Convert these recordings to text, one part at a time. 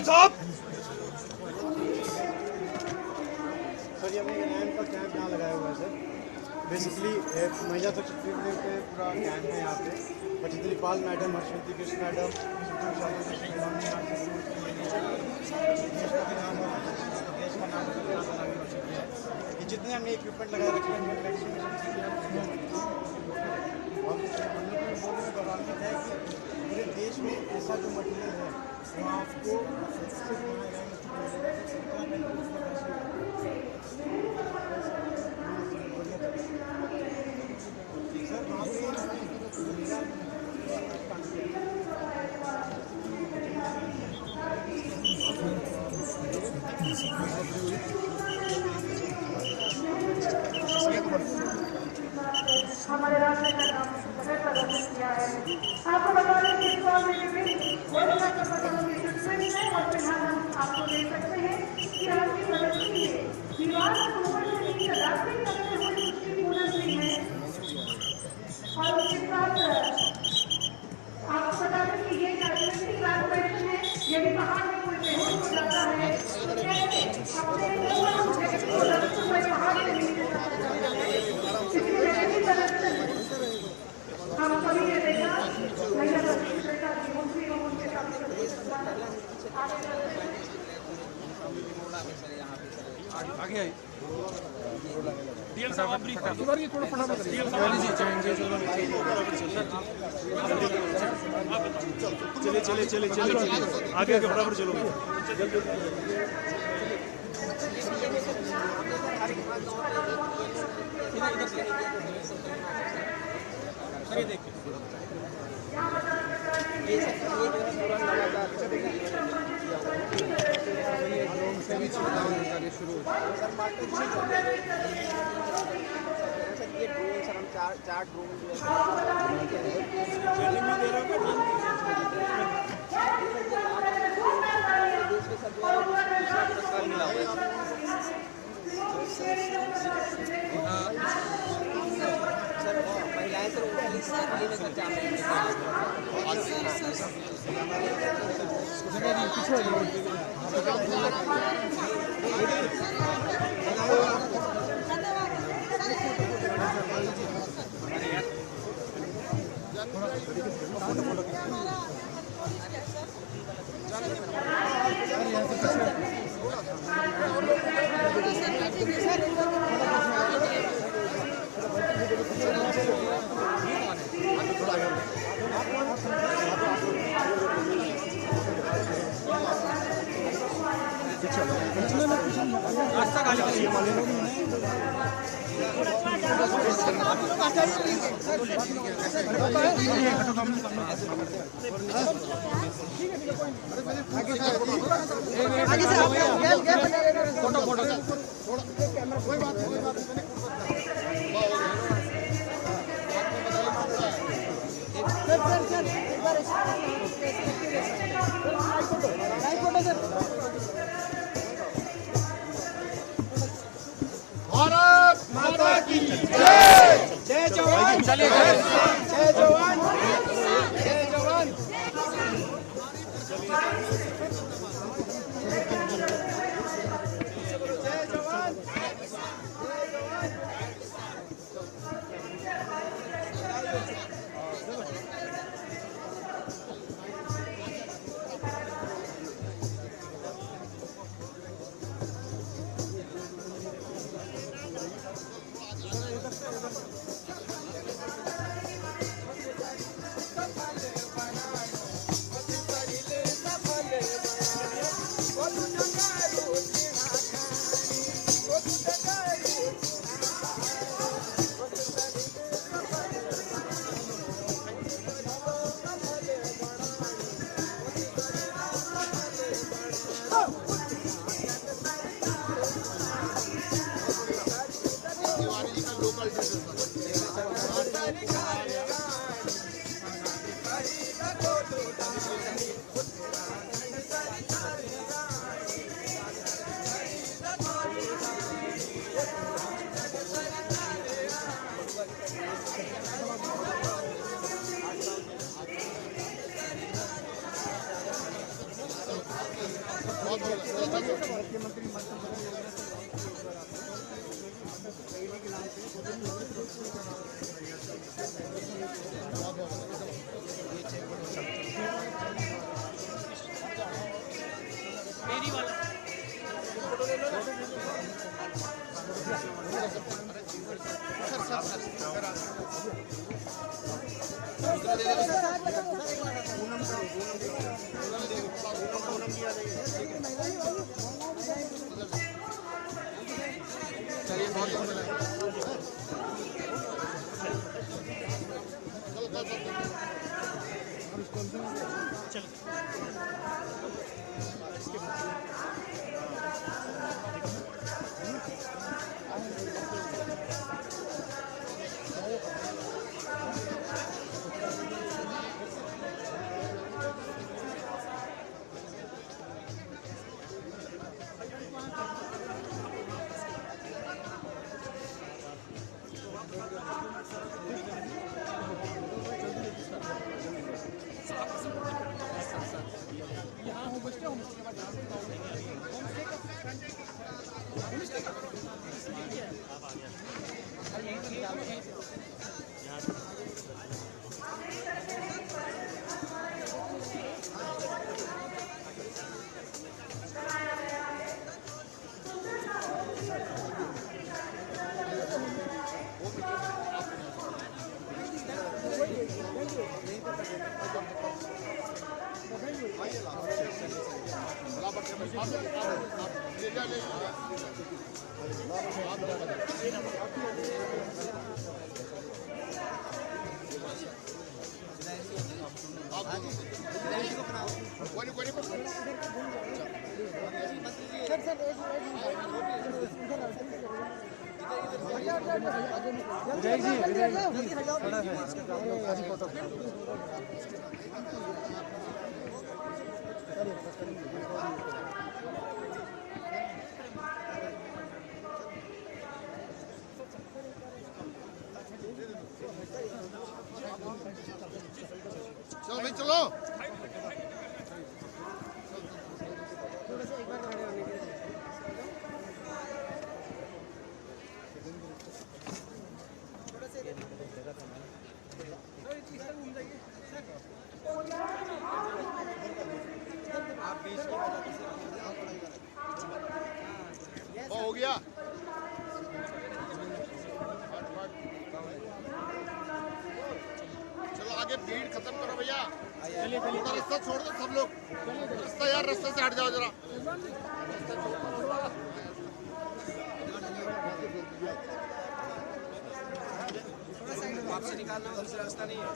साहब सर ये अपने कैंप का कैंप यहाँ लगाया हुआ है सर। बेसिकली महिला तक पे पूरा कैंप है यहाँ पे। पचित्री पाल मैडम, हर्षवती कृष्ण मैडम, देश का नाम ये जितने हमने इक्विपमेंट लगाए रखे हैं और गौरवान्वित है कि पूरे देश में ऐसा जो मटीरियल है वो आपको हमारे राष्ट्र का नाम प्रदर्शन किया है। आपको बता दें कि इस बार मेरे में और फिलहाल हम आपको देख सकते हैं कि आपकी प्रदर्शनी में दीवार पर ऊपर से नीचे रास्टिंग करते हुए उसकी पूरन हुई है और उसके साथ आपको बता दें कि ये ग्रेजुएशन है। यदि पहाड़ में कोई बेहोश हो जाता है तो कैसे अपने पहाड़ से नीचे हम सभी ने देखा आगे आई डीएम साहब आप ब्रीफ कर ये थोड़ा फटाफट डीएम साहब चले आगे फटाफट चलो ये देखिए ड्रोन से भी कार्य शुरू हो ये ड्रोन सर हम चार ड्रोन महिलाएं सर रास्ता खाली भारत माता की जय। जय जवान जय जवान जय जवान। चलो भाई चलो। हो गया। चलो आगे भीड़ खत्म करो भैया। थोड़ा रास्ता छोड़ दो सब लोग। रास्ता यार रास्ते से हट जाओ जरा। आपसे निकालना दूसरा रास्ता नहीं है।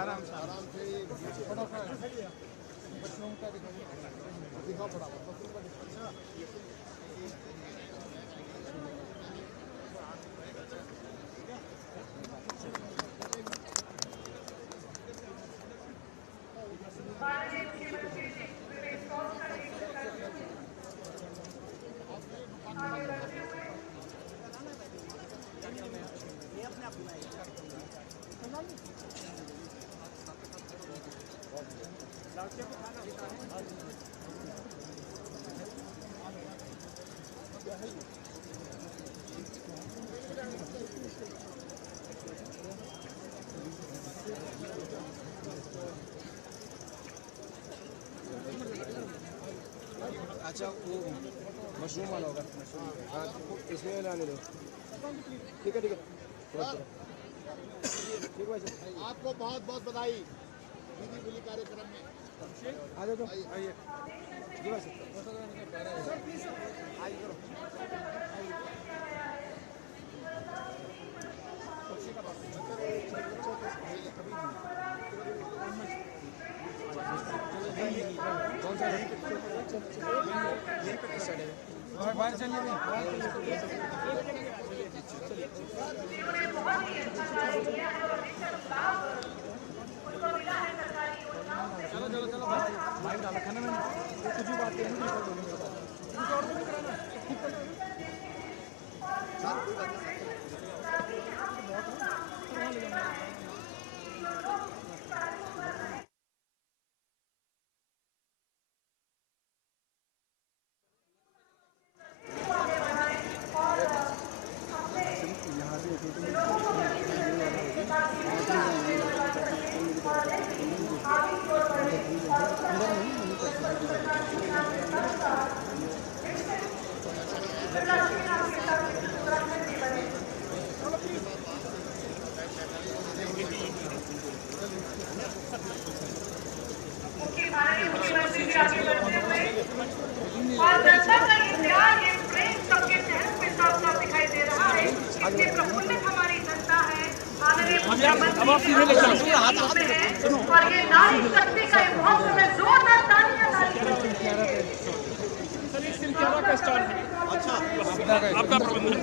आराम से अच्छा वो मशरूम वाला होगा। हाँ इसमें लाने दो। ठीक है ठीक है ठीक है। आपको बहुत बहुत बधाई दीदी बोली कार्यक्रम में। आ जाओ आइए जी बस कौन सा बाहर चलिए चलो चलो चलो भाई डाला खाना में कुछ भी बात करेंगे और जनता का ये प्यार, ये प्रेम सबके चेहरे पे साफ साफ दिखाई दे रहा है। इतनी प्रफुल्लित हमारी जनता है। माननीय मुख्यमंत्री और ये नारी शक्ति का ये महोत्सव है। जोरदार तालियां नारी का स्टॉल है। अच्छा आपका प्रबंधन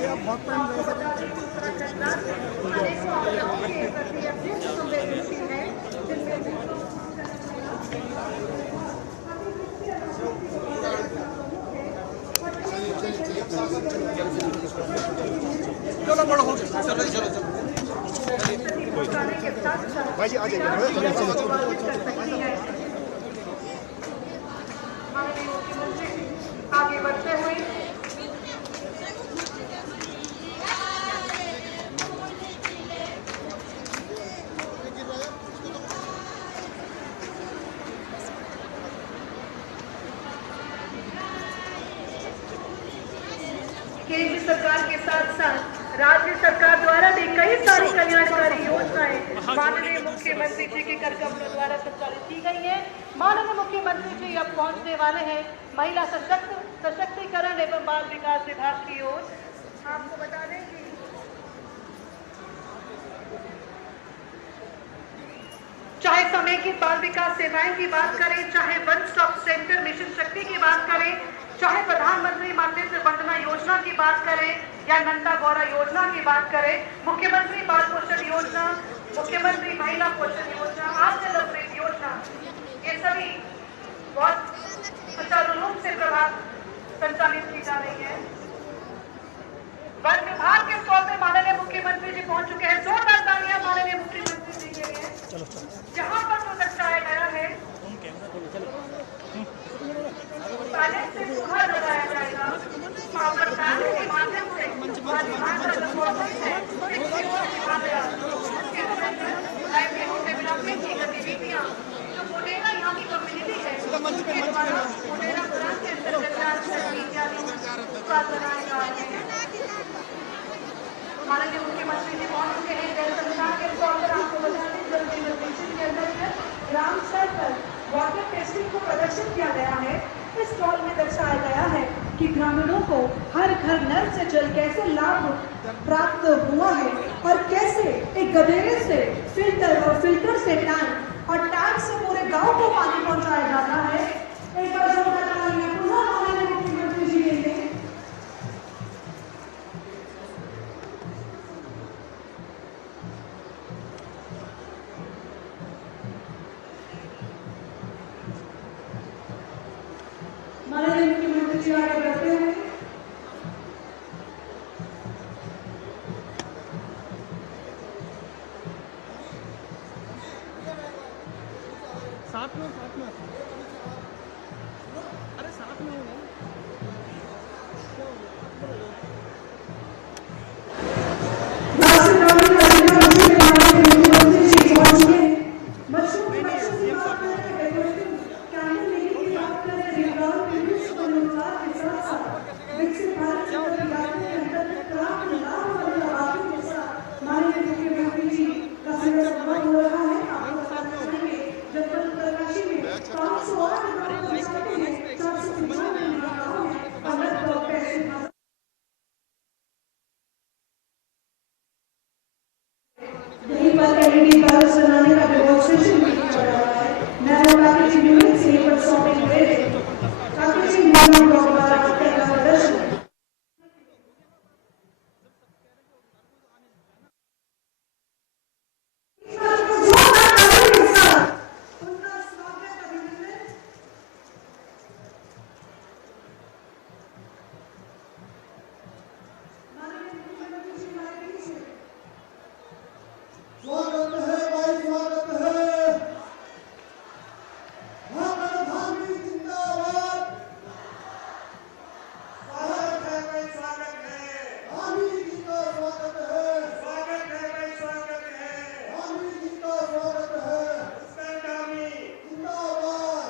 चलो बड़ा हो गया। चलो चलो चलो भाई जी आ जाइए। आगे बढ़ते हुए केंद्र सरकार के साथ साथ राज्य सरकार द्वारा भी कई सारी कल्याणकारी योजनाएं माननीय मुख्यमंत्री जी के कार्यक्रमों द्वारा संचालित की गई है। माननीय मुख्यमंत्री जी अब पहुंचने वाले हैं महिला सशक्तिकरण एवं बाल विकास विभाग की ओर। आपको बता दें कि चाहे समेकित बाल विकास सेवाएं की बात करें, चाहे वन स्टॉप सेंटर मिशन शक्ति की बात करें, चाहे प्रधानमंत्री मातृत्व वंदना योजना की बात करें या नंदा गौरा योजना की बात करें, मुख्यमंत्री बाल पोषण योजना, मुख्यमंत्री महिला पोषण योजना, आद्य लवृत योजना, ये सभी बहुत सुचारू रूप से संचालित की जा रही है। वन विभाग के स्टॉल में माननीय मुख्यमंत्री जी पहुंच चुके हैं। जोरदार तालियां माननीय मुख्यमंत्री जी के लिए। जहां पर जो दर्शाया गया है पहले से सुधार लगाया जाएगा। माननीय मुख्यमंत्री जी पहुंच चुके हैं जल संसाधन के स्टॉल पर। आपको बता दें जल जीवन मिशन के अंतर्गत ग्राम स्तर पर वाटर टेस्टिंग को प्रदर्शित किया गया है। इस स्टॉल में दर्शाया गया है कि ग्रामीणों को हर घर नल से जल कैसे लाभ प्राप्त हुआ है और कैसे एक गधेरे से फिल्टर और फिल्टर से टैंक और टैंक से पूरे गांव को पानी पहुंचाया जाता है। एक बार जोरदार तालियां पुनः माननीय मुख्यमंत्री जी के लिए। माननीय मुख्यमंत्री जी आगे बढ़ते हैं। साथ में अरे साथ में यहीं पर LED बल्ब बनाने का डेमोन्स्ट्रेशन भी किया जा रहा है। नैनो पैकेजिंग यूनिट से पर शॉपिंग रेट पैकेजिंग यूनिट द्वारा करना प्रदर्शन। स्वागत है भाई, स्वागत है। महात्मा गांधी जिंदाबाद। स्वागत है भाई, स्वागत है। गांधी जी का स्वागत है। स्वागत है भाई, स्वागत है। गांधी जी का स्वागत है। पुष्कर गांधी जिंदाबाद।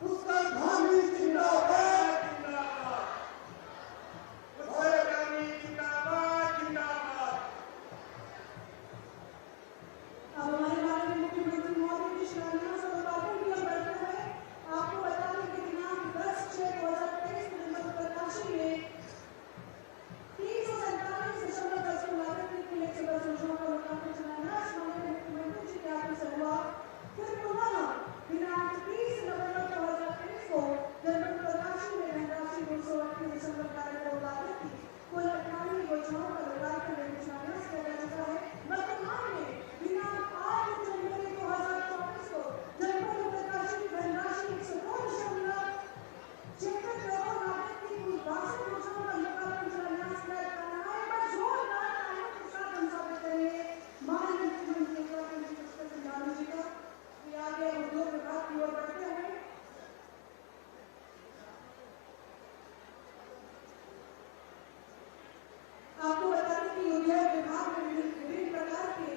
पुष्कर गांधी जिंदाबाद, जिंदाबाद। पुष्कर गांधी जिंदाबाद, जिंदाबाद। अब हमारे माननीय मुख्यमंत्री महोदय की शिलान्यास और उद्घाटन किया जाता है। आपको बता दें कि दिनांक 10/6/2023 को जन्म प्रकाशी में 347.10 लागत की कुल 110 योजनाओं का लोकार्पण शिलान्यास माननीय मुख्यमंत्री जी के हाथों से हुआ। फिर पुनः दिनांक 30 नवंबर 2023 को जन्म प्रकाशी में धनराशि 238.11 लागत की कुल 58 योजनाओं का लोकार्पण एवं शिलान्यास किया जा चुका है। वर्तमान में दिनांक 8 जनवरी 2024 को जनपद प्रकाशी की धनराशि 102.76 करोड़ लागत की कुल 62 योजनाओं का लोकार्पण शिलान्यास किया जा रहा है। मैं जोरदार तालियों के साथ हम स्वागत करेंगे माननीय मुख्यमंत्री उत्तराखंड जी पुष्कर सिंह धामी जी का। आगे उद्योग विभाग की ओर बढ़ते हैं। आपको बता दें कि उद्योग विभाग में विभिन्न प्रकार के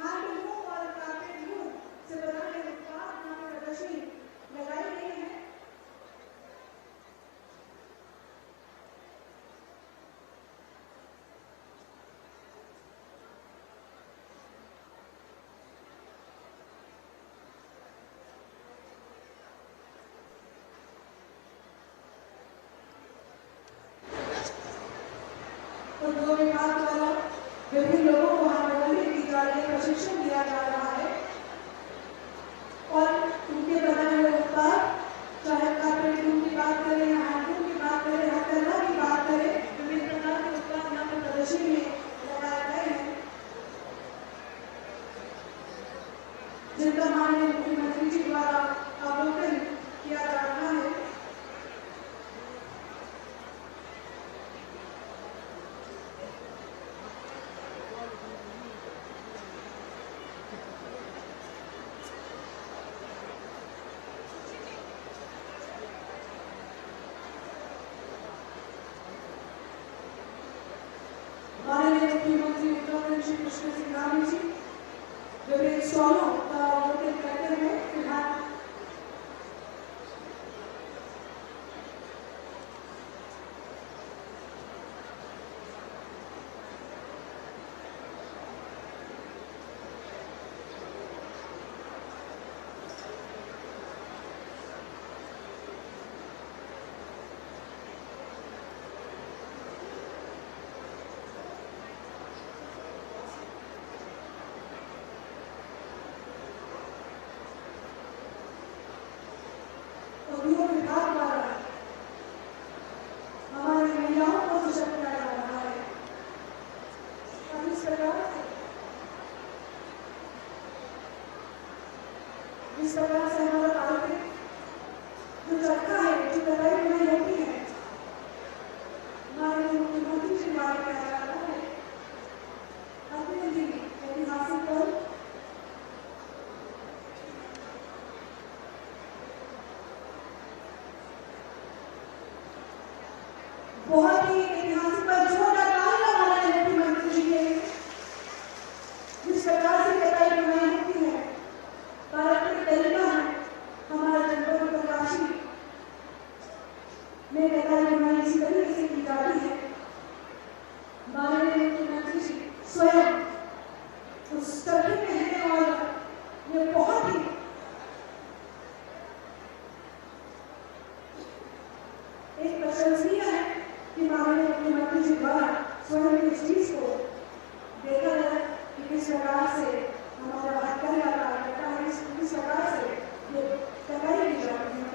हैंडलूम और कार्पेट लूम से बनाए गए उत्पाद यहाँ पे प्रदर्शनी लगाई गई है। उद्योग विभाग द्वारा विभिन्न लोगों को हैंडलूम की जा रही है, प्रशिक्षण दिया जा रहा है और उनके बनाए हुए उत्पाद चाहे कार्पेट लूम की बात करें या हैंडलूम की बात करें, हथकरघा की बात करें, विभिन्न प्रकार के उत्पाद यहाँ पर प्रदर्शनी में लगाए गए हैं जिनका माननीय मुख्यमंत्री जी द्वारा अवलोकन किया जा रहा है। माननीय मुख्यमंत्री उत्तराखंड श्री पुष्कर सिंह धामी जी विभिन्न स्टॉलों का अवलोकन करते हुए फिलहाल चरखा है, जो कटाई बुनाई होती है, माननीय मुख्यमंत्री जी द्वारा किया जाता है। अत्यंत ऐतिहासिक पल, बहुत ही ऐतिहासिक पल, जोरदार तालियां हमारे मुख्यमंत्री जी के जिस प्रकार से कटाई बुनाई होती है, पारंपरिक तरीका है हमारे जनपद उत्तरकाशी में कटाई बुनाई इसी तरीके से की जाती है। माननीय मुख्यमंत्री जी स्वयं उस चरखे में हैं और ये बहुत ही एक प्रशंसनीय है कि माननीय मुख्यमंत्री जी द्वारा स्वयं इस चीज को देखा है कि किस प्रकार से हमारा हथकरघा कार्य करता है, किस प्रकार से ये कटाई की जाती है।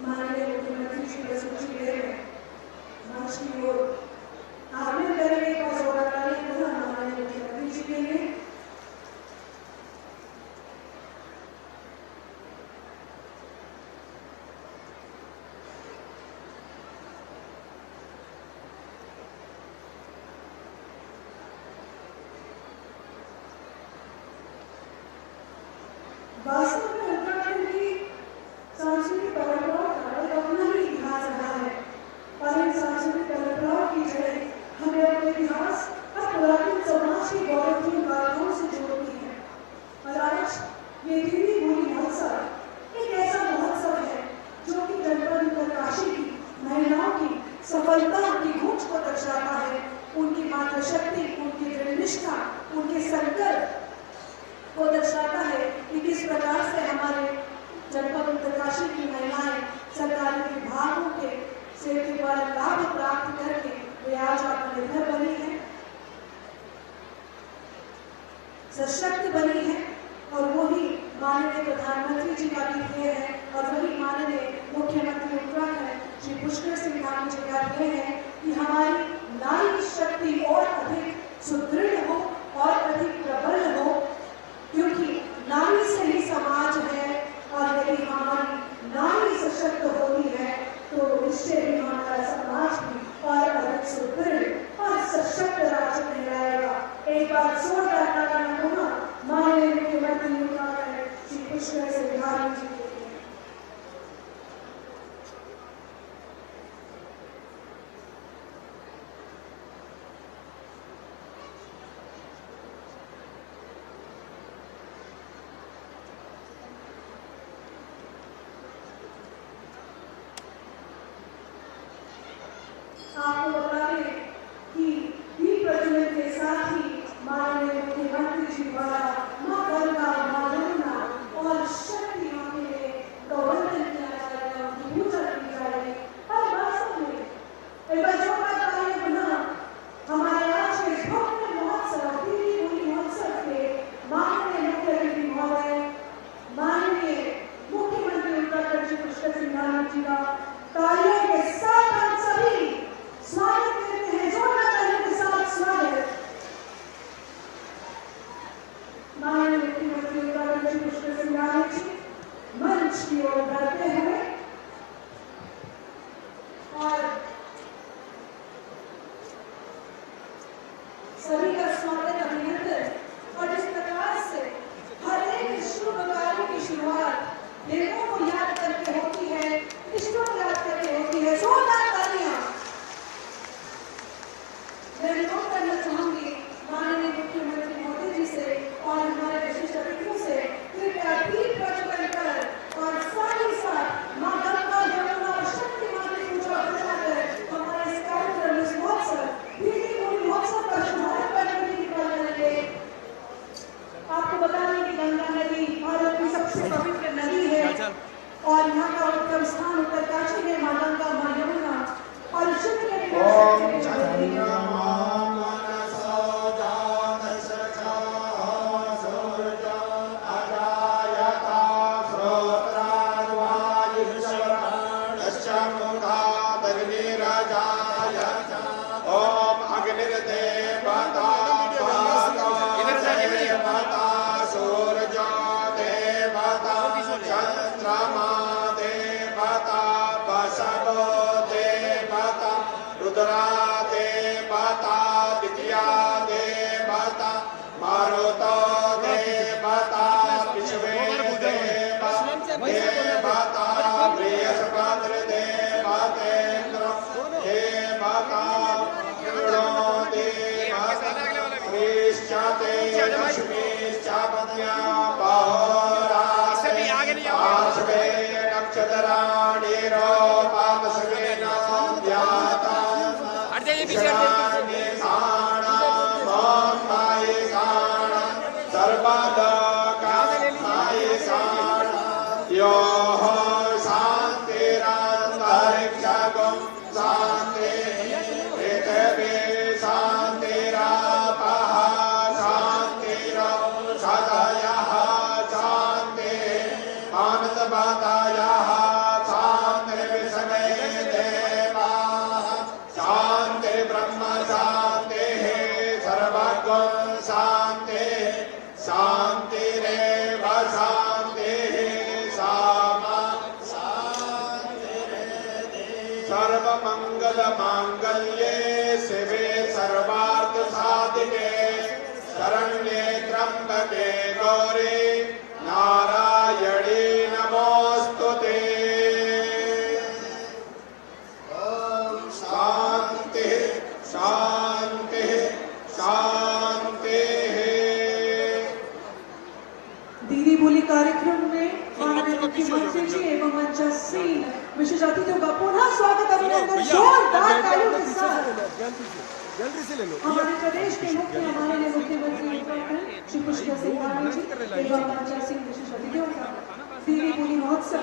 माननीय मुख्यमंत्री श्री वसुंधरा राजे मंच की ओर आगमन करेंगे और जोरदार तालियां पुनः माननीय मुख्यमंत्री जी के लिए। वास्तव में उत्तराखंड की सांस्कृतिक परंपराओं का एक अपना ही इतिहास रहा है और इन सांस्कृतिक परंपराओं की जड़ें हमें अपने इतिहास और पुरातन समाज की गौरवपूर्ण गाथाओं से जोड़ती है। और आज ये दिल्ली होली महोत्सव एक ऐसा महोत्सव है जो कि जनपद उत्तरकाशी की महिलाओं की सफलता की गूंज को दर्शाता है, उनकी मातृशक्ति, उनकी दृढ़ निष्ठा, उनके संकल्प को दर्शाता है कि किस प्रकार से हमारे जनपद उत्तरकाशी की महिलाएं सरकारी विभागों से द्वारा लाभ प्राप्त करके वे आज आत्मनिर्भर बनी है, सशक्त बनी है और वही माननीय प्रधानमंत्री जी का भी ध्येय है और वही माननीय मुख्यमंत्री उत्तराखंड श्री पुष्कर सिंह धामी जी का ध्येय है कि हमारी नारी शक्ति और अधिक सुदृढ़ हो और अधिक प्रबल हो, क्योंकि नारी से ही समाज है और यदि हमारी नारी सशक्त होती है तो इससे भी हमारा समाज भी और अधिक सुदृढ़ और सशक्त राज्य कहलाएगा। एक बार जोरदार तालियां पुनः माननीय मुख्यमंत्री उत्तराखंड श्री पुष्कर सिंह धामी जी के लिए। आपको बता दें कि दीप प्रज्वलन के साथ ही माननीय मुख्यमंत्री जी द्वारा मां गंगा, मां यमुना और शक्ति मां के लिए गौरवंदन किया जाएगा, उनकी पूजा की जाएगी। और वास्तव में एक बार जोरदार तालियां पुनः हमारे आज के भव्य महोत्सव दिल्ली होली महोत्सव के माननीय मुख्य अतिथि महोदय, माननीय मुख्यमंत्री उत्तराखंड श्री पुष्कर सिंह धामी जी का तालियों के साथ हम सभी स्वागत करते हैं। जोरदार तालियों के साथ स्वागत माननीय मुख्यमंत्री उत्तराखंड श्री पुष्कर सिंह धामी जी मंच की ओर बढ़ते हुए और सभी का स्वागत अभिनंदन। और इस प्रकार से हर एक शुभ कार्य की शुरुआत देवों को याद करके होती है, इष्टों को याद करके होती है। जोरदार तालियां। मैं अनुरोध करना चाहूंगी माननीय मुख्यमंत्री मोदी जी से और हमारे विशिष्ट अतिथियों से कृपया दीप प्रज्वलन कर और साथ ही साथ पीछे आ जाओ भाई। इससे भी आगे नहीं हट जाइए पीछे सर्वमंगल मांगल्ये शिवे सर्वार्थ साधिके शरण्ये त्र्यंबके गौरी नारायणी नमोस्तुते। ओम शांति शांति शांति। दीदी बोली कार्यक्रम में माननीय मुख्यमंत्री जी एवं मंचासीन विशेष अतिथियों का पुनः स्वागत अभिनंदन जोरदार तालियों के साथ। जल्दी से ले लो। हमारे प्रदेश के माननीय मुख्यमंत्री उत्तराखंड श्री पुष्कर सिंह धामी जी एवं मंचासीन विशेष अतिथियों का दीदी बोली महोत्सव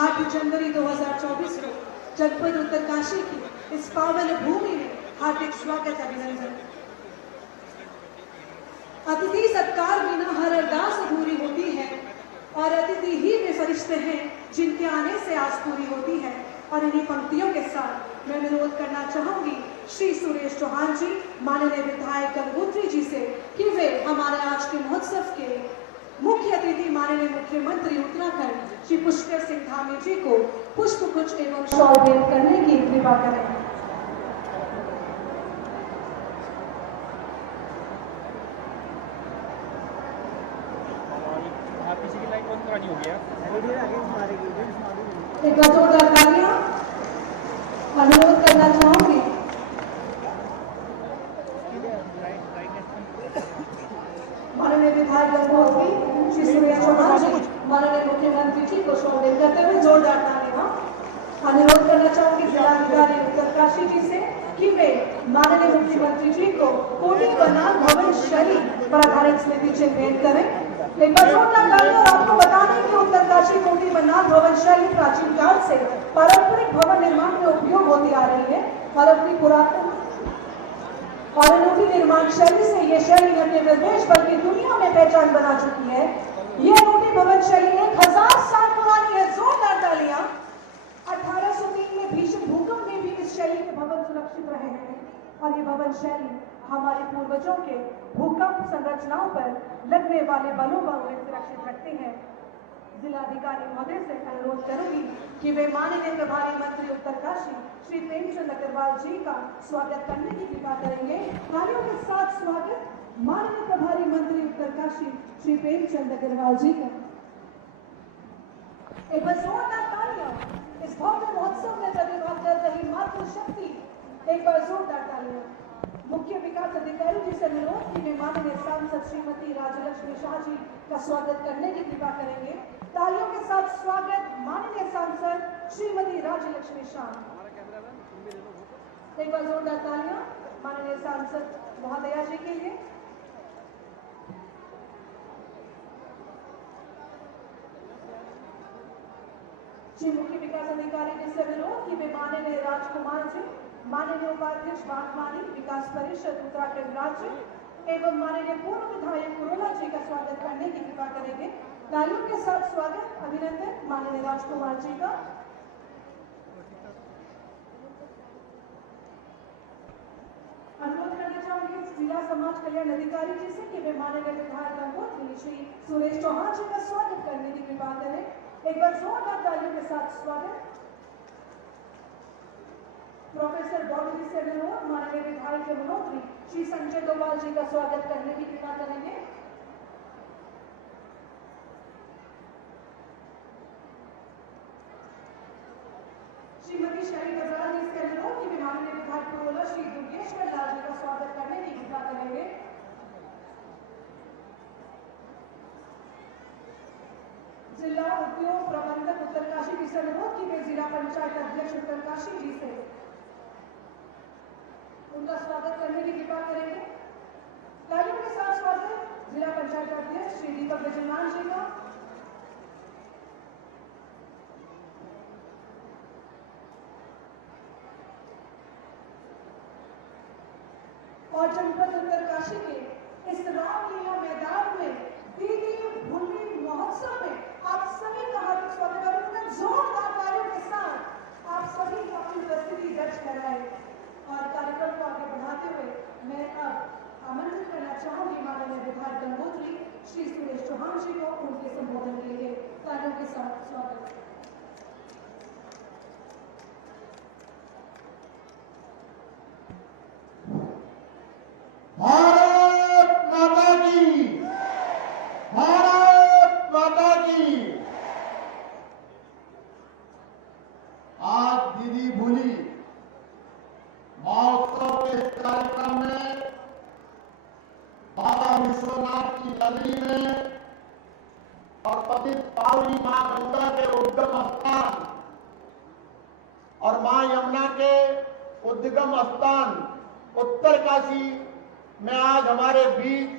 8 जनवरी 2024 को जनपद उत्तरकाशी की इस पावन भूमि में हार्दिक स्वागत अभिनंदन। अतिथि सत्कार बिना हर अरदास अधूरी होती है और अतिथि ही वे फरिश्ते हैं जिनके आने से आस पूरी होती है। और इन्हीं पंक्तियों के साथ मैं अनुरोध करना चाहूंगी श्री सुरेश चौहान जी माननीय विधायक गंगोत्री जी से कि वे हमारे आज के महोत्सव के मुख्य अतिथि माननीय मुख्यमंत्री उत्तराखंड श्री पुष्कर सिंह धामी जी को पुष्प गुच्छ एवं शॉल भेंट करने की कृपा करें। एक बार जोरदार तालियां अनुरोध करना चाहूंगी माननीय विधायक गंगोत्री श्री सुरेश चौहान जी माननीय मुख्यमंत्री जी को शॉल करते हुए जोरदार तालियां। अनुरोध करना चाहूंगी जिलाधिकारी उत्तरकाशी जी से कि वे माननीय मुख्यमंत्री जी को कोटी बनाल भवन शैली पर आधारित स्मृति चिन्ह भेंट करें। एक बार जोरदार तालियां। और आपको बता दें कि उत्तरकाशी कोटी बनाल भवन शैली प्राचीन काल से पारंपरिक भवन निर्माण में उपयोग होती आ रही है और अपनी पुरातन और अनूठी निर्माण शैली से ये शैली न केवल देश बल्कि दुनिया में पहचान बना चुकी है। ये अनूठी भवन शैली 1000 साल पुरानी है। जोरदार तालियां। 1803 में भीषण भूकंप में भी इस शैली के भवन सुरक्षित रहे हैं और ये भवन शैली हमारे पूर्वजों के भूकंप संरचनाओं पर लगने वाले बलों व उन्हें सुरक्षित रखते हैं। जिलाधिकारी महोदय से अनुरोध करूंगी कि वे माननीय प्रभारी मंत्री उत्तरकाशी श्री प्रेमचंद अग्रवाल जी का स्वागत करने की कृपा करेंगे। तालियों के साथ स्वागत माननीय प्रभारी मंत्री उत्तरकाशी श्री प्रेमचंद अग्रवाल जी का। एक बार जोरदार तालियां। इस भव्य महोत्सव में प्रतिभाग कर रही मातृशक्ति एक बार जोरदार तालियां। मुख्य विकास अधिकारी जी से अनुरोध कि वे माननीय सांसद श्रीमती राज्यलक्ष्मी शाह जी का स्वागत करने की कृपा करेंगे। तालियों के साथ स्वागत माननीय सांसद श्रीमती राज्यलक्ष्मी शाह। एक बार जोरदार तालियां माननीय सांसद महोदया जी के लिए। श्री मुख्य विकास अधिकारी जी से अनुरोध कि वे माननीय राजकुमार जी माननीय उपाध्यक्ष बागवानी विकास परिषद उत्तराखंड राज्य एवं माननीय पूर्व विधायक कुरोला जी का स्वागत करने की कृपा करेंगे। तालियों के साथ स्वागत अभिनंदन माननीय राजकुमार जी का। अनुरोध करना चाहूंगी जिला समाज कल्याण अधिकारी जी से कि वे माननीय विधायक गंगोत्री श्री सुरेश चौहान जी का स्वागत करने की कृपा करें। एक बार जोरदार तालियों के साथ स्वागत। प्रोफेसर बॉबी जी से अनुरोध माननीय विधायक यमुनोत्री श्री संजय डोभाल जी का स्वागत करने की कृपा करेंगे। श्रीमती शैली गजराल जी से अनुरोध कि माननीय विधायक कुरोला श्री दुर्गेश्वर लाल जी का स्वागत करने की कृपा करेंगे। जिला उद्योग प्रबंधक उत्तरकाशी की से अनुरोध की गई जिला पंचायत अध्यक्ष उत्तरकाशी जी से उनका स्वागत करने की कृपा करेंगे। तालियों के साथ स्वागत जिला पंचायत अध्यक्ष श्री दीपक विजयमान जी का। और जनपद उत्तरकाशी के इस रामलीला मैदान में दीदी भूमि महोत्सव में आप सभी का हार्दिक स्वागत है। उनका जोरदार तालियों के साथ आप सभी की अपनी उपस्थिति दर्ज कराए और कार्यक्रम को आगे बढ़ाते हुए मैं अब आमंत्रित करना चाहूंगी माननीय विधायक गंगोत्री श्री सुरेश चौहान जी को उनके संबोधन के लिए तालियों के साथ स्वागत। भारत माता की, भारत माता की। आज दीदी भूली महोत्सव के इस कार्यक्रम में बाबा विश्वनाथ की नगरी में और पतित पावनी मां गंगा के उद्गम स्थान और मां यमुना के उद्गम स्थान उत्तरकाशी में आज हमारे बीच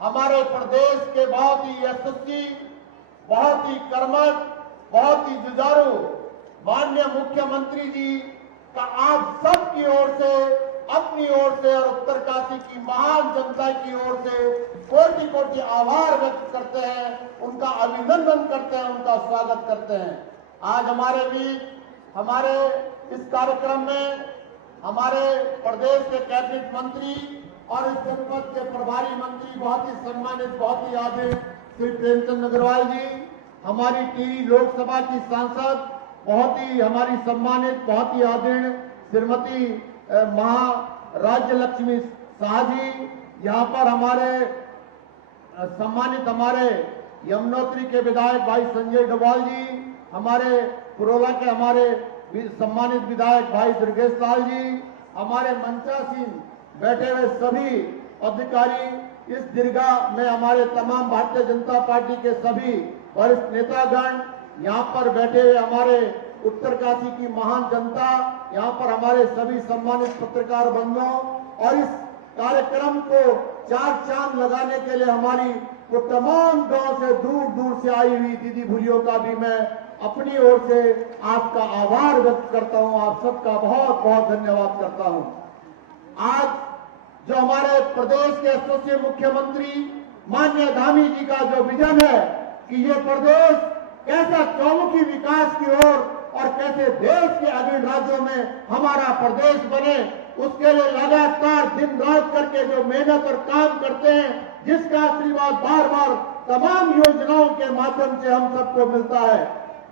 हमारे प्रदेश के बहुत ही यशस्वी, बहुत ही कर्मठ, बहुत ही जुझारू माननीय मुख्यमंत्री जी का आप सब की ओर से, अपनी ओर से और उत्तरकाशी की महान जनता की ओर से कोटि कोटि आभार व्यक्त करते हैं, उनका अभिनंदन करते हैं, उनका स्वागत करते हैं। आज हमारे बीच हमारे इस कार्यक्रम में हमारे प्रदेश के कैबिनेट मंत्री और इस जनपद के प्रभारी मंत्री, बहुत ही सम्मानित, बहुत ही आदरणीय श्री प्रेमचंद अग्रवाल जी, हमारी टीवी लोकसभा की सांसद, बहुत ही हमारी सम्मानित, बहुत ही आदरणीय श्रीमती महाराज्य लक्ष्मी शाह जी, यहाँ पर हमारे सम्मानित हमारे यमुनोत्री के विधायक भाई संजय डोभाल जी, हमारे पुरोला के हमारे सम्मानित विधायक भाई दुर्गेश लाल जी, हमारे मंचासीन बैठे हुए सभी अधिकारी, इस दीर्घा में हमारे तमाम भारतीय जनता पार्टी के सभी वरिष्ठ नेतागण, यहाँ पर बैठे हुए हमारे उत्तरकाशी की महान जनता, यहाँ पर हमारे सभी सम्मानित पत्रकार बंधुओं और इस कार्यक्रम को चार चांद लगाने के लिए हमारी वो तमाम गांव से दूर दूर से आई हुई दीदी भूलियों का भी मैं अपनी ओर से आपका आभार व्यक्त करता हूं, आप सबका बहुत बहुत धन्यवाद करता हूं। आज जो हमारे प्रदेश के यशस्वी मुख्यमंत्री माननीय धामी जी का जो विजन है कि ये प्रदेश कैसा चौमुखी विकास की ओर और कैसे देश के अन्य राज्यों में हमारा प्रदेश बने, उसके लिए लगातार दिन रात करके जो मेहनत और काम करते हैं, जिसका आशीर्वाद बार बार तमाम योजनाओं के माध्यम से हम सबको मिलता है।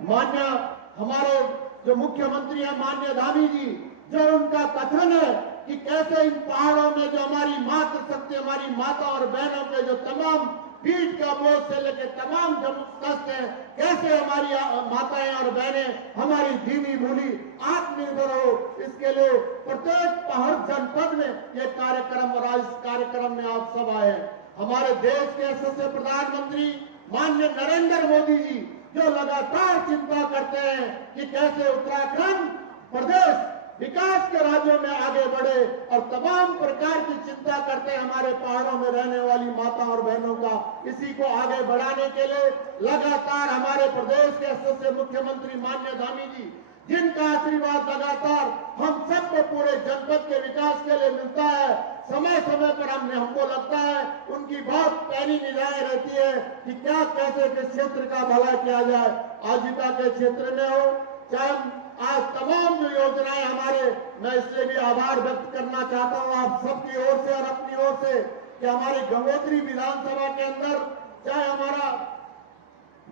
माननीय हमारे जो मुख्यमंत्री हैं माननीय धामी जी, जो उनका कथन है कि कैसे इन पहाड़ों में जो हमारी मातृशक्ति, हमारी माता और बहनों के जो तमाम पीठ का बोझ से लेकर तमाम जो कष्ट है, कैसे हमारी माताएं और बहनें हमारी धीमी भूली आत्मनिर्भर हो, इसके लिए प्रत्येक पहाड़ जनपद में ये कार्यक्रम और आज इस कार्यक्रम में आप सब आए हैं। हमारे देश के यशस्वी प्रधानमंत्री माननीय नरेंद्र मोदी जी जो लगातार चिंता करते हैं कि कैसे उत्तराखंड प्रदेश विकास के राज्यों में आगे बढ़े और तमाम प्रकार की चिंता करते हैं हमारे पहाड़ों में रहने वाली माता और बहनों का, इसी को आगे बढ़ाने के लिए लगातार हमारे प्रदेश के यशस्वी मुख्यमंत्री माननीय धामी जी, जिनका आशीर्वाद लगातार हम सबको पूरे जनपद के विकास के लिए मिलता है, समय समय पर हमको लगता है उनकी बहुत पैनी निगाहें रहती है कि क्या कैसे किस क्षेत्र का भला किया जाए, आजीविका के क्षेत्र में हो चाहे आज तमाम जो योजनाएं हमारे, मैं इसलिए भी आभार व्यक्त करना चाहता हूं आप सबकी ओर से और अपनी ओर से कि हमारी गंगोत्री विधानसभा के अंदर चाहे हमारा